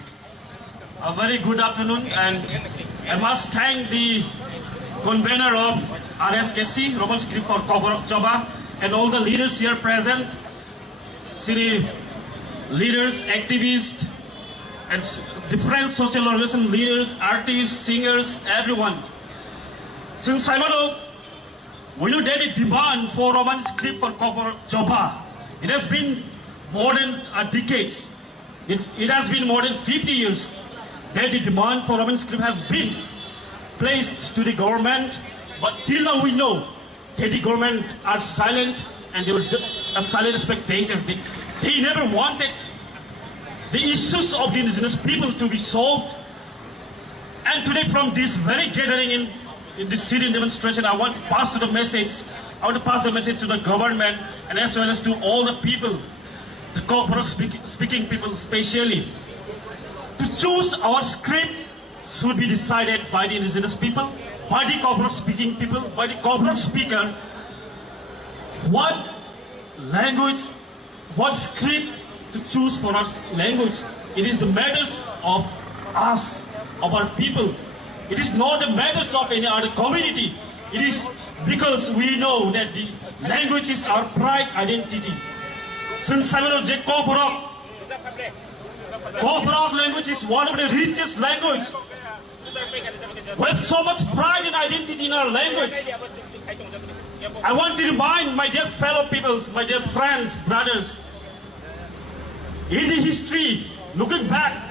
a very good afternoon, and I must thank the convener of RSKC, Roman Script for Kokborok Jaba, and all the leaders here present, city leaders, activists, and different social organization leaders, artists, singers, everyone. Since Simon, we know that the demand for Roman Script for Kokborok Jaba, it has been more than a decade. It has been more than 50 years that the demand for Roman script has been placed to the government, but till now we know that the government are silent and they were just a silent spectator. They never wanted the issues of the indigenous people to be solved. And today from this very gathering in this city demonstration, I want to pass the message to the government and as well as to all the people, the Kokborok speaking people especially, to choose our script should be decided by the indigenous people, by the Kokborok speaking people, by the Kokborok speaker. What language, what script to choose for our language? It is the matters of us, of our people. It is not the matters of any other community. It is because we know that the language is our pride identity. Since Kokborok language is one of the richest languages. With so much pride and identity in our language. I want to remind my dear fellow peoples, my dear friends, brothers, in the history, looking back,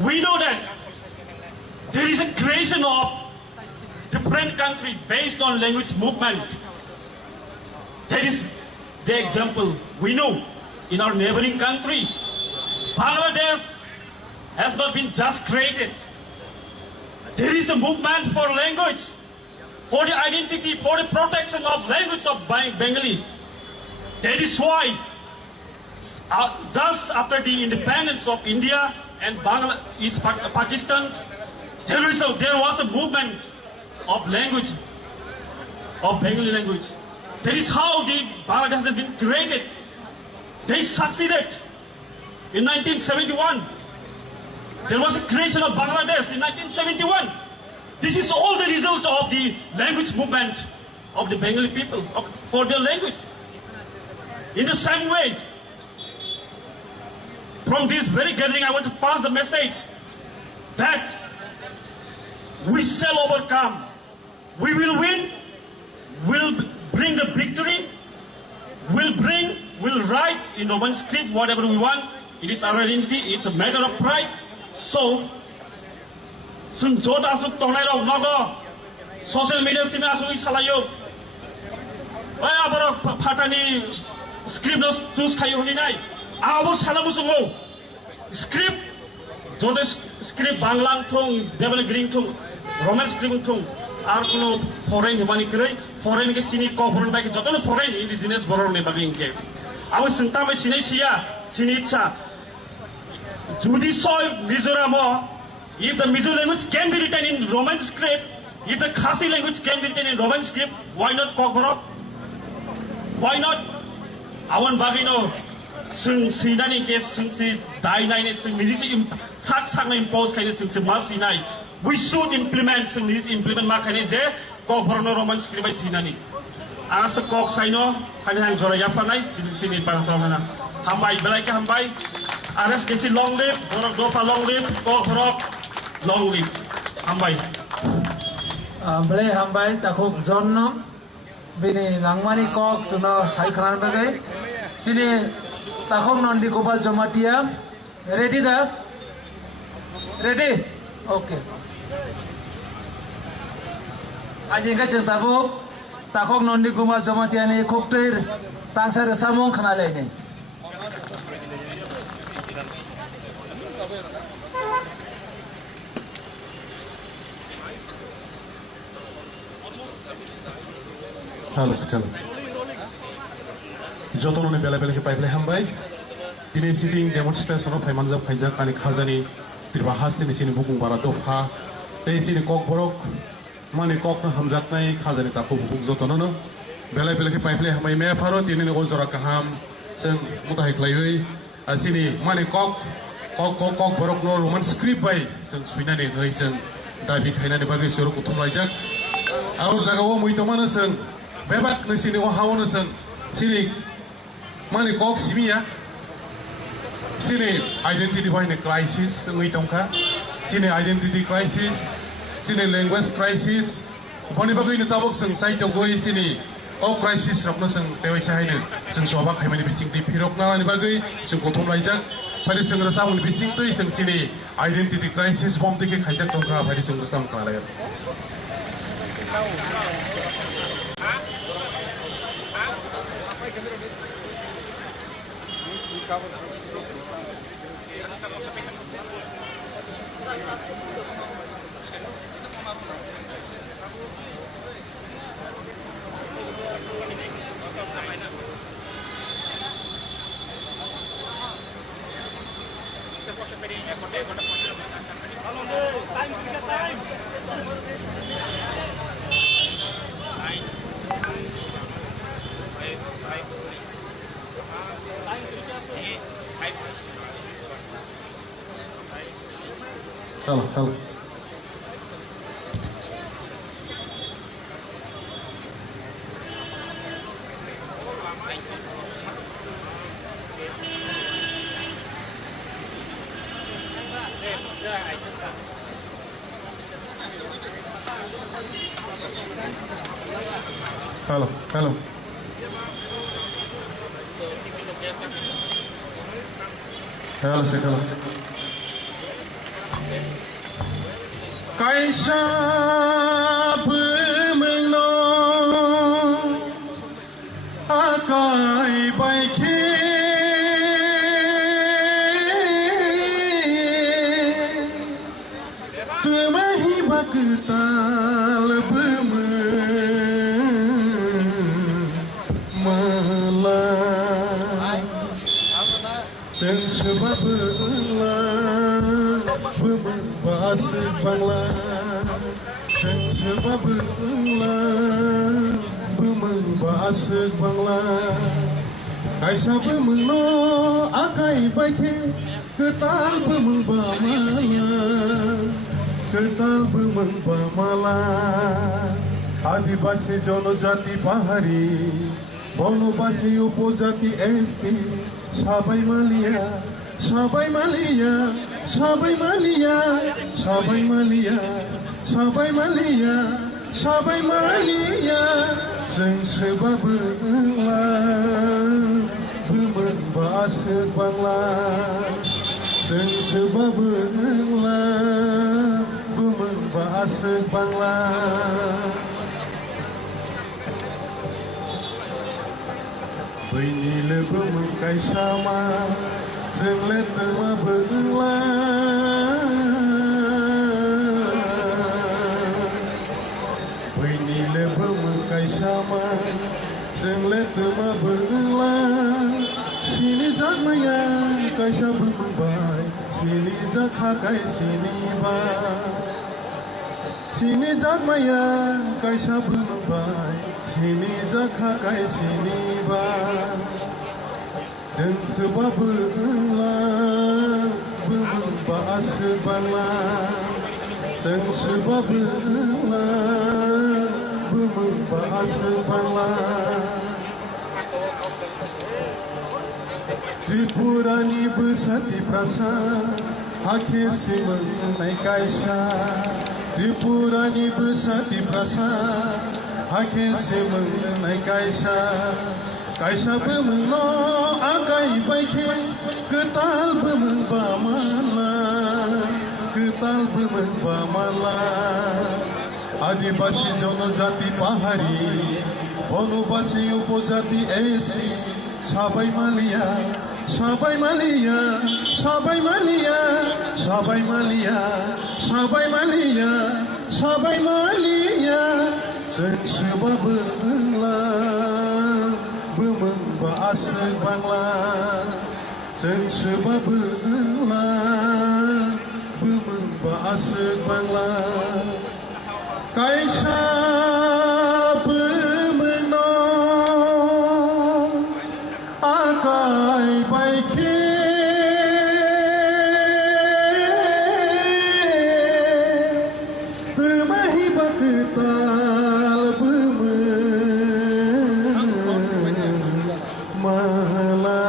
we know that there is a creation of different countries based on language movement. That is the example we know in our neighboring country. Bangladesh has not been just created. There is a movement for language, for the identity, for the protection of language of Bengali. That is why, just after the independence of India and Pakistan, there was a movement of language, of Bengali language. That is how the Bangladesh has been created. They succeeded in 1971. There was a creation of Bangladesh in 1971. This is all the result of the language movement of the Bengali people for their language. In the same way, from this very gathering, I want to pass the message that we shall overcome. We will win. We'll bring the victory. We'll write in Roman script whatever we want. It is our identity. It's a matter of pride. So, जों ज' दासो तंनाय रं नगो social media सिमे आसुइ सालायो ओइ आबार फाटानि script no choose खायो होनिनाय आबो सालाबो जोङो script जदे script बांला थं देबल ग्रिं थं roman script थं आर कुनो foreign हिमानि क्रय foreign के सिनि कभर बाय जतनो foreign indigenous बरने बागै इंके आबो सिंता बाय सिनै सिया सिनि इच्छा जुदि सोय मिजोरामो if the Mizo language can be written in Roman script, if the Khasi language can be written in Roman script, why not Kokborok? Why not? Awan bagino sung sinani case sung si dai nai sung mizisi sak sak na impose kaine sung si mas sinai. We should implement sung this implement ma kaine je Kokborok no Roman script by sinani. Asa kok saino kaine hang jora yafanai sini parasomana. Hambai belai ka hambai. RSKC long live, Borok dofa long live, Kokborok long live. Hambai. Beli hambai takuk zonno bini langmani kok suno sai khanan bagai sini takuk nondi gopal jomatia ready da ready okay aji ka cheng takuk nondi gopal jomatia ni kokter tangsar samong khana lai ni Halo sekali. Jotono bela bela ke pipeline hambai. Dini sitting demonstration of Paimanjab Khaijak kani khazani tirbahas ni sini bukung bara dofa. Tei sini Kokborok mani kok na hamjak nai khazani taku bukung jotono no. Bela bela ke pipeline hambai me pharo tini ni ozora kaham seng mutahik laioi. Sini mani Kokborok no Roman script bai seng suina ni ngai seng David khaina ni bagai suruh kutum lajak. Aur jagawo muito mana seng Bebak na sini wahawan na sini mani kok simia sini identity crisis ng itong ka sini identity crisis sini language crisis poni bagoy na tabok sang site goy sini crisis rok na sang tewai sa hainin sang sobak hay mani bising di pirok na ni bagoy sang kotom laijak pwede sang rasam ni bising to sang sini identity crisis bom tike khajak tong ka pwede sang rasam ka layar Halo. Halo sekali. Kaisa pemengno akai baike tumahi bak ketal malah Seng sebab bahasa Bangla Seng sebab bahasa Bangla Kaisa bemengno akai baike ketal bemeng bamala ketal bemeng bamala আদিবাসী জনজাতি পাহাড়ি বনবাসী উপজাতি ST সবাই মালিয়া সবাই মালিয়া সবাই মালিয়া সবাই মালিয়া সবাই মালিয়া সবাই মালিয়া जों सोबाबो बुमोन bahasa Bangla जों सोबाबो बुमोन bahasa Bangla बैनि लोगोमोन कायसामा जों लेथोमाबो बैनि लोगोमोन कायसामा जों लेथोमाबो सिनि जागमाया कायसाबो मोनबाय सिनि जाखाखाय सिनिबा सिनि जागमाया कायसाबो मोनबाय सिनि जाखाखाय सिनिबा जों सोबाबो बुमोन bahasa Bangla जों सोबाबो बुमोन bahasa Bangla Tripurani bersati prasa akhir semengenai kaisa Tripurani bersati prasa akhir semengenai kaisa Kaisa bemengno agai baike ketal bemeng bamala ketal bemeng bamala আদিবাসী জনজাতি পাহাড়ি বনবাসী উপজাতি এসটি সবাই মালিয়া সবাই মালিয়া সবাই মালিয়া সবাই মালিয়া সবাই মালিয়া সবাই মালিয়া जों सोबाबो बुमोन bahasa Bangla जों सोबाबो बुमोन bahasa Bangla Kaisa bemengno akai baike temahi baketal bemeng mahala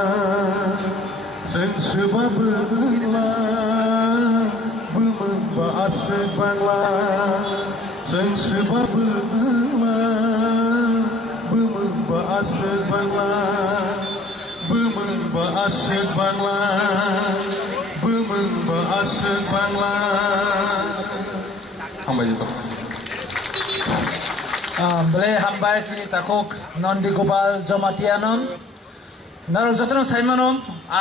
जों सोबाबो बुमोन bahasa Bangla जों सोबाबो बुमोन bahasa Bangla बुमोन bahasa Bangla बुमोन bahasa Bangla हामबाय जों bele hambai sini takok nondi gopal jomatianom narok jotno saimanom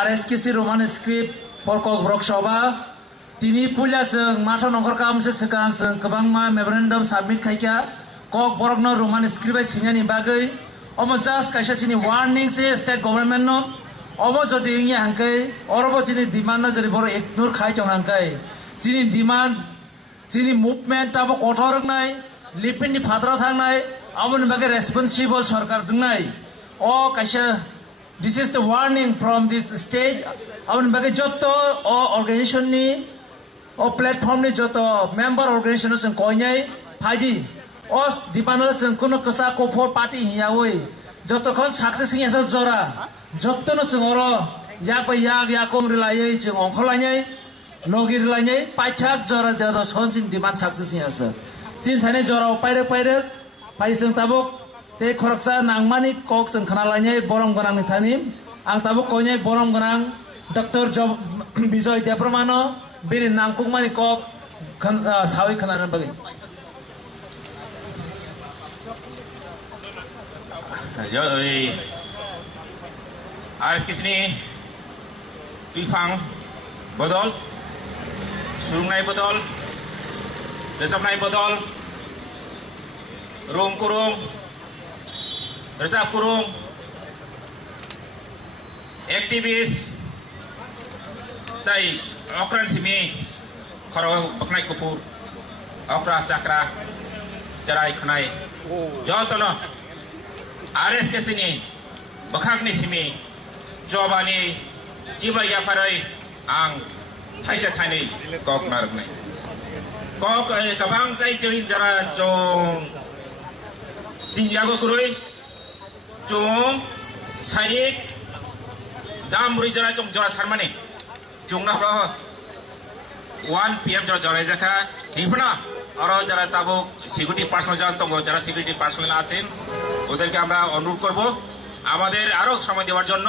RSKC roman script for Kokborok Sabha tini pulia जों माथा नखर कामसे सिगां जों गोबांमा मेमोरेन्डाम साबमिट खायखा Kokborok no roman script सिनियानि बागै अमो जास्ट कायसा सिनि वार्निंग से स्टेट गभर्नमेन्ट नो अमो जदि इंगे हांकै अरबो सिनि डिमान्ड जदि बर इग्नोर खायथं हांकै सिनि डिमान्ड सिनि मुभमेन्ट ताबो कठोरनाय लिपिननि फाद्रा थांनाय अमोनि बागै रेसपन्सिबल सरकार दंनाय अ कायसा this is the warning from this state अमोनि बागै जत्त अ अर्गेनाइजेशन नि अ प्लेटफर्म नि जत्त मेम्बर अर्गेनाइजेशन जों कयनाय फाइदि अ डिमान्ड जों कुनो कसा कोफर पार्टी हियावै जत्तखन सक्सेस हियासा जरा जत्तनो जों अर याक बाय याक याकम रिलायै जों अंखलायनाय लगी रिलायनाय पाइथाक जरा जरा सनसिन डिमान्ड सक्सेस हियासा चिन थाने जराव पाइरे पाइरे फाइ जों ताबक ते खरकसा नांमानि कक जों खानालायनाय बरम गोनांनि थानि आं ताबक कयनाय बरम गोनां डॉक्टर विजय देब्रमानो बेनि नांकुकमानि कक सावै खानानै बागै Jadi RSKC ni Pifang bodol, Sungai bodol, रोजाबनाय बदल रुम कुरुं रोजाब कुरुं activist tay okran simi khoro baknai kupur okra chakra jarai khnai jotono RSKC ni bakhagni simi jobani jiba ya parai ang thaisa thainai kok narnai kok kabang tai chirin jara jong tinjago kurui jong sarik damri jara jong jara sarmani jungna ho 1 PM jara jara jaka hipna aro jara tabo security personnel jan to jara security personnel aছেন ওদেরকে আমরা অনুরোধ করব আমাদের আরো সময় দেওয়ার জন্য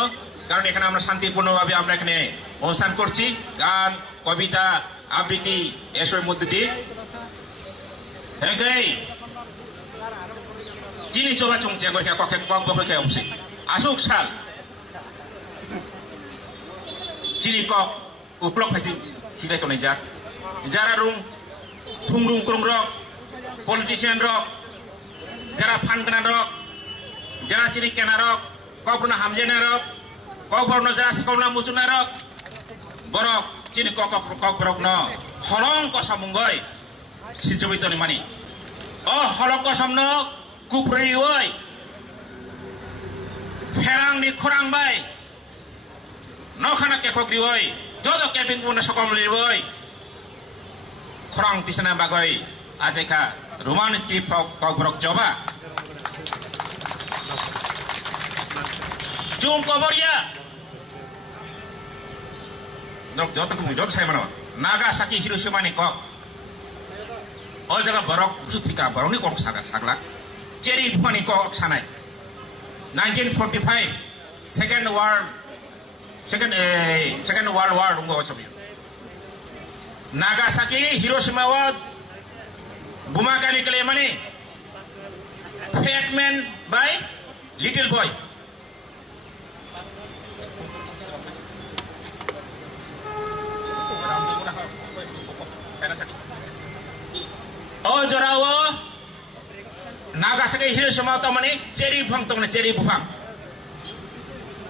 কারণ এখানে আমরা শান্তিপূর্ণভাবে আমরা এখানে অনুষ্ঠান করছি গান কবিতা আবৃত্তি এসবের মধ্যে দিয়ে হেই চিনি চোবা চংচে করে ককে কক বকে অবশ্যি আসুক সাল চিনি কক উপলক ফাইছি হিলাই তো নাই যা যারা রুম থুমরুম ক্রুম রক পলিটিশিয়ান রক যারা ফানগানা রক যারা চিনি কেনা রক কখনো হামজেনা রক কখনো যারা সকলনা মুচুনা রক বরক চিনি ককবরক ন হলং কসমুঙ্গই সিজবিতনি মানি ও হলং কসমন কুপ্রি ওই ফেরাংনি খরাং বাই নখানা কেকগ্রি ওই যত কেপিং বুনা সকমলি ওই খরাং তিসনা বাগই আজেকা রোমান স্ক্রিপ্ট ককবরক জবা জুম কবরিয়া যত যত সাইমানো Nagasaki Hiroshima ni kok o jaga borok sutika borok ni kok sakla cheri phani kok sanai 1945 second world war ngo chabi nagasaki hiroshima wa buma kali kale mane fat man by little boy oh jorawo nagasaki hiroshima to mane cherry bufang to mane cherry bufang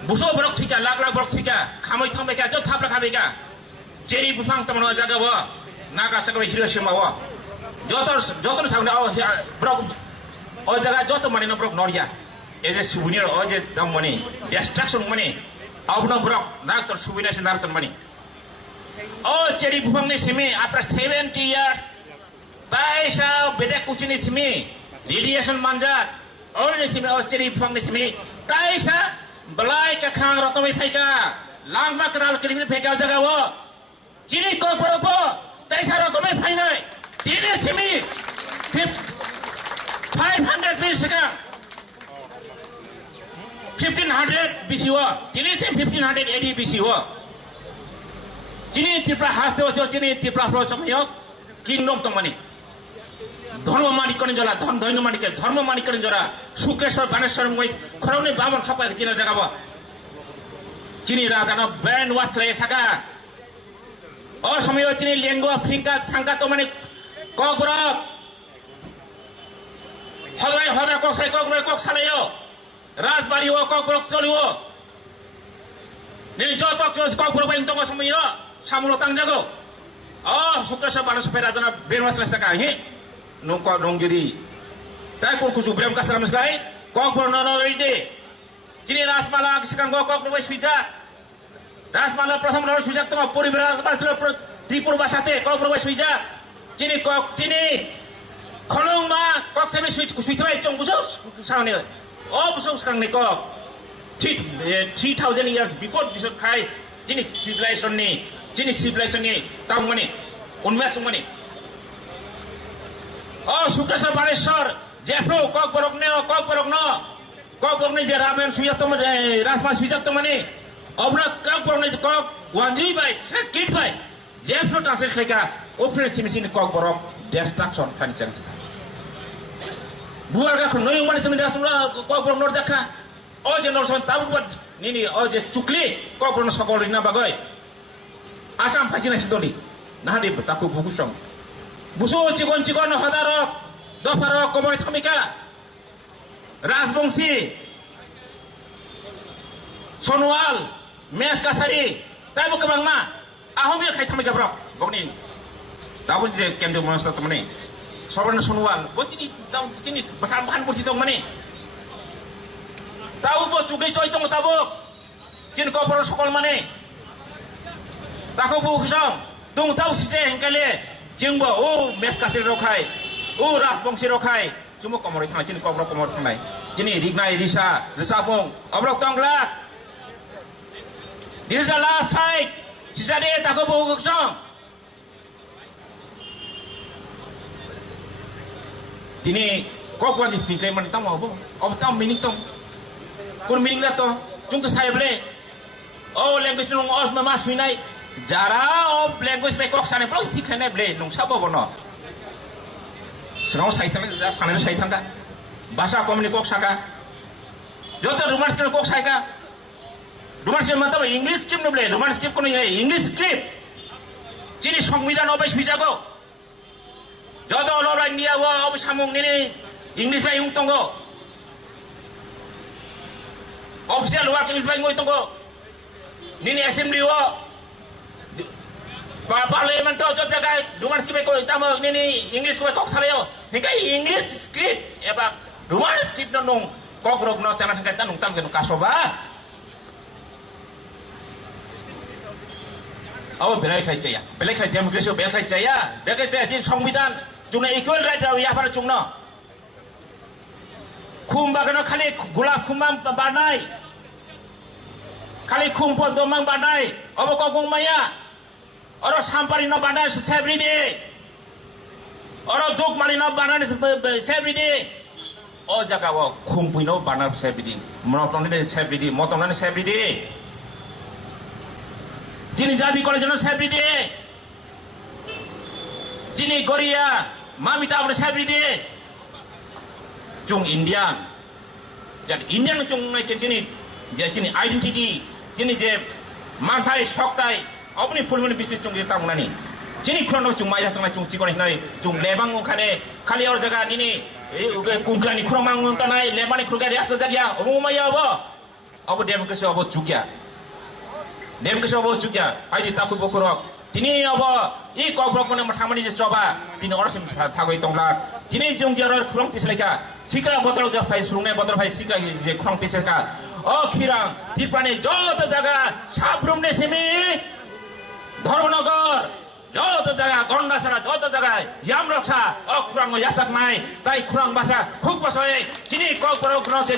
buso borok thika lak borok thika khamoi thangbai ka jo thapla khabai ka cherry bufang to mane jaga wa nagasaki hiroshima wa jotor samne borok o jaga joto mane no borok noria as a souvenir o je dam mane destruction mane abno borok naktor souvenir se naktor mane oh cherry bufang ni simi after 70 years taisa beda kuchini simi radiation manjat or ni simi oh cherry bufang ni simi taisa belai ka khang rotobai phaika langma kanal kelimi phaika jaga wo chini kokborok taisa rotobai phainai tini simi 500 BC ka 1500 BC wo tini sim 1580 BC wo chini tripura haste wo chini tripura pro samayo kingdom to mani ধর্ম মানিক করেন যারা ধর্ম মানিকের ধর্ম মানিক করেন যারা শুক্রেশ্বর বানেশ্বর মই খরৌনি বামন সবাই চিনা জাগাব চিনি রাজানো ব্যান্ড ওয়াশ লাই সাকা ও সময় চিনি লেঙ্গুয়া ফ্রাঙ্কা তো মানে ককবরক হলরাই হলরা ককসাই ককবরক কক সালাইও রাজবাড়ি ও ককবরক চলিও নি জ ককবরক বাইন তো সময় সামুলো তাংজাগো ও শুক্রেশ্বর বানেশ্বর রাজানো ব্যান্ড ওয়াশ লাই সাকা হে nungko nung jadi tay pun kusu brem kasar meskai kok bernono ide jini rasmala sekarang kok berwes suja rasmala prothom nor suja toma poribar rasmala tripura basate kok berwes suja jini kholong ma kok theme suitrai chong buso sangne oh buso sekarang ni kok 3000 years before Jesus Christ jini civilization ni tahu mani unwas mani oh Shukreshwar Baneshwar জেফ্রো ককবরক নে যে ramen সুয়াতো মানে রাসমা সুজাতো মানে অবনা ককবরক নে কক ওয়ানজি বাই সেস্কিট বাই জেফ্রো টাসে খাইকা ওফরে সিমিসিন ককবরক ডিস্ট্রাকশন ফানিচান বুয়ার গা নই মানে সিমিন রাসমা ককবরক নর জাখা ও যে নরসন তাবু নিনি ও যে চুকলি ককবরক সকল না বাগয় Assam ফাইসিনা সিদনি নাহাদি তাকু ভুগুসং busu cikon hadarok dofarok komori thamika Rajbongsi Sonwal Mes Kasari tabu kebangma ahomnya kai thamika brok bogni tabu je kendo monster temani sobrang Sonwal botini tahu sini bahan boti tong mani tahu bo cukai coy tong tabu jin Kokborok sokol mani tahu bu kusong tung tahu sise hengkale jingbo Mes Kasari rokai Rajbongsi rokai cuma komori thang jin Kokborok komori thang jini rignai risa resapong obrok tonglak this is the last fight sisa de tahu bu kusong Tini Kokborok ji pintai man tam abo tam meaning tam kun meaning la to chung to sai ble language nong os ma mas pinai jara language pe kok sane plus tik khane ble nong sabo bono srong sai sane sai thanga bahasa komuni kok saka joto romance kok sai ka romance matlab english script no ble romance script kono english script chini সংবিধান obai suijago jodo lora India wo obai samung nini English bai ungtongo official work English bai ngoi tongo nini assembly wo parliament to jot jaga romance script ko tamo nini English ko kok saleo hikai English script eba romance script no nong Kokborok no chana thangka tanung tam ke kasoba belai khai chaya belai khai democracy belai khai chaya belai chaya jin সংবিধান jungna equal right ra ya par jungna khum bagano khali gulab khumam banai khali khum po domang banai obo kogong maya oro sampari no banai every day oro duk mali no banai every day o jaga wo khum puino banai every day monotone every day motone every day Jini jadi college no every day Jini Korea mamita abra every day Jung Indian jadi Indian jung nai jini jini identity jini je mantai shoktai apni fulmani bisi jung je tamunani jini khrono jung maya sanga jung chikoni nai jung lebang khane khali or jaga nini kungklani khromang tanai lebani khurgari asto jagya omumaya abo democracy abo jugya democracy abo jugya aidi taku Kokborok tini abo I Kokborok kono mathamani je choba tini orasim thagoi tongla tini jung jaro khurong tisleka sikra botol ja phai surungne botol phai sikra je khurong tisleka khirang tipane joto jaga sabrumne simi Dharmanagar যত জায়গা গন্ডাছড়া যত জায়গায় ইয়ামরক্ষা khurang yasak nai tai khurang basa khuk basoi chini Kokborok no je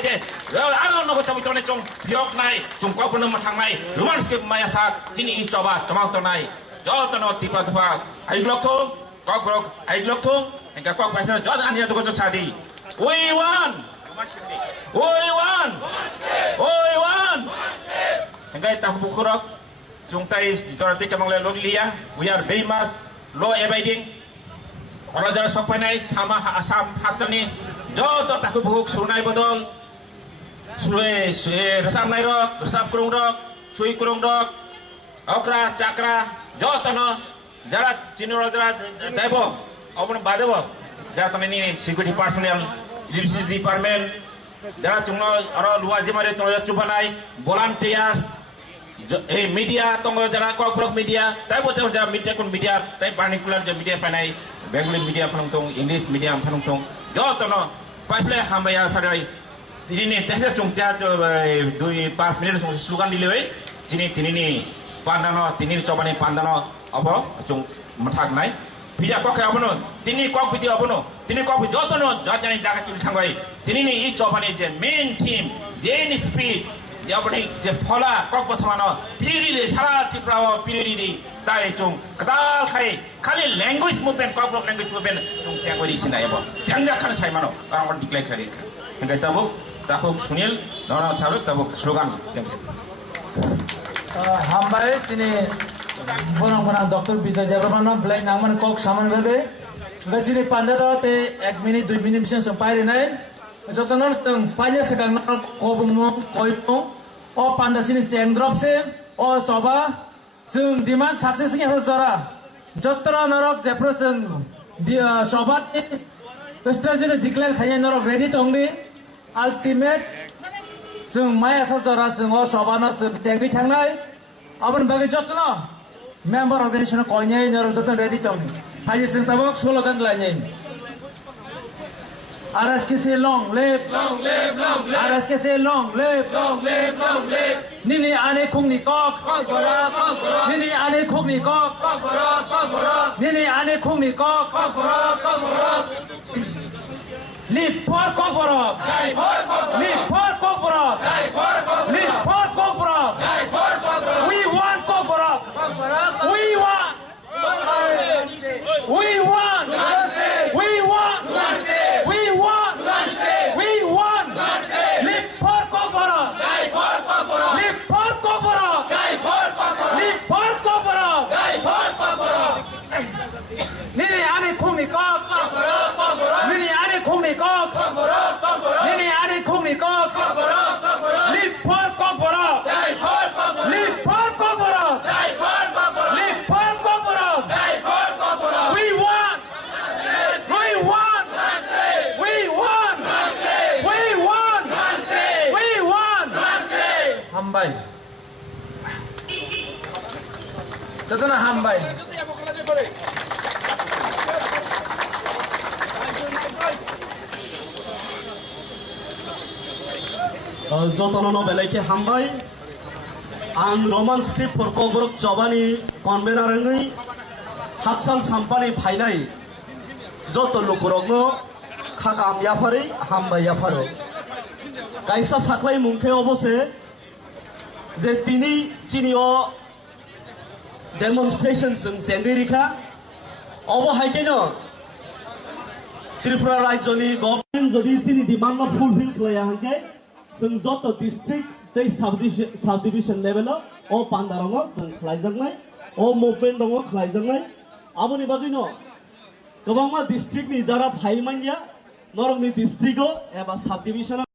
alo no chabu chone chong biok nai chung Kokborok ma thang nai romance ke maya sa chini I choba chomang to nai joto no tipa thwa aiglok thong Kokborok aiglok thong engka kok paisa jot ania to ko chadi we won engka ta Kokborok chung tai jorati chamang le loglia we are very much law abiding ora jara sopanai sama asam haksani joto taku buk sunai bodol suwe resam nai rok resam kurung rok sui kurung rok okra chakra joto no jara chinora jara debo obon badebo jara tamani security personnel electricity department jara chungno aro luaji mare chungno chubanai volunteers media tongo jara Kokborok media tai botem jara media kun media tai particular je media panai Bengali media phanong English media phanong joto no pipeline hambaya pharai tini tesa chungtia 2-5 minute slogan diloi tini ni pandano tini chobani pandano abo chung mathak nai pija kokhe abono tini kok video abono tini kok joto no jani jaga chul sangai tini ni I chobani je main theme jane speed Yapani je phola Kokborok thamano piriri sara Tripura piriri tai chung kadal khai khali language movement Kokborok language movement chung kya gori sinai abo janja khan sai mano aron declare kare engai tabu sunil nona charu tabu slogan jemse hambai tini bonang Dr. Bijay Devrabano black naman kok saman bebe gasini pandara te 1 minute 2 minute mission sampai nai jotanor tang panya sekang kobung koito o panda sini cengdrop se o coba sung demand success nya jara jotra norok jepro sung Sobat strategy declare kaya norok ready tongdi ultimate sung maya sasara sung o sobana sung cengri changnai abon bagi jotno member organization konya norok jotno ready tongdi haji sung tabok slogan lainnya RSKC long live RSKC long live Nini ane khung ni kok Nini ane khung ni kok Nini ane khung ni kok Live for Kokborok Live for Kokborok Live for Kokborok We want Kokborok We want We want We want We want We want Live for Kokborok Live for Kokborok Live for Kokborok Nini ane khung ni kok Nini ane khung ni kok Nini ane khung ni kok Live for Kokborok Live for Kokborok Live for Kokborok We want We want We want We want We want Hambai Jotona hambai Jotono belai hambai ang Roman script for Kokborok Jobani convener ngai haksal sampani phainai joto lukurokno khakam yafari hambai yafaro kaisa saklai mungkhe obose je tini chinio demonstration jeng jengririkha obo haikeno Tripura rajyoni government jodi chini demand fulfill khlaya hanke जों जत district दै sub division level ओ पान्दारंग जों खलायजांनाय ओ movement दङ खलायजांनाय आबोनि बागैनो गोबांमा district नि Zara फाइमानया नरंनि डिस्ट्रिक्टआव एबा sub division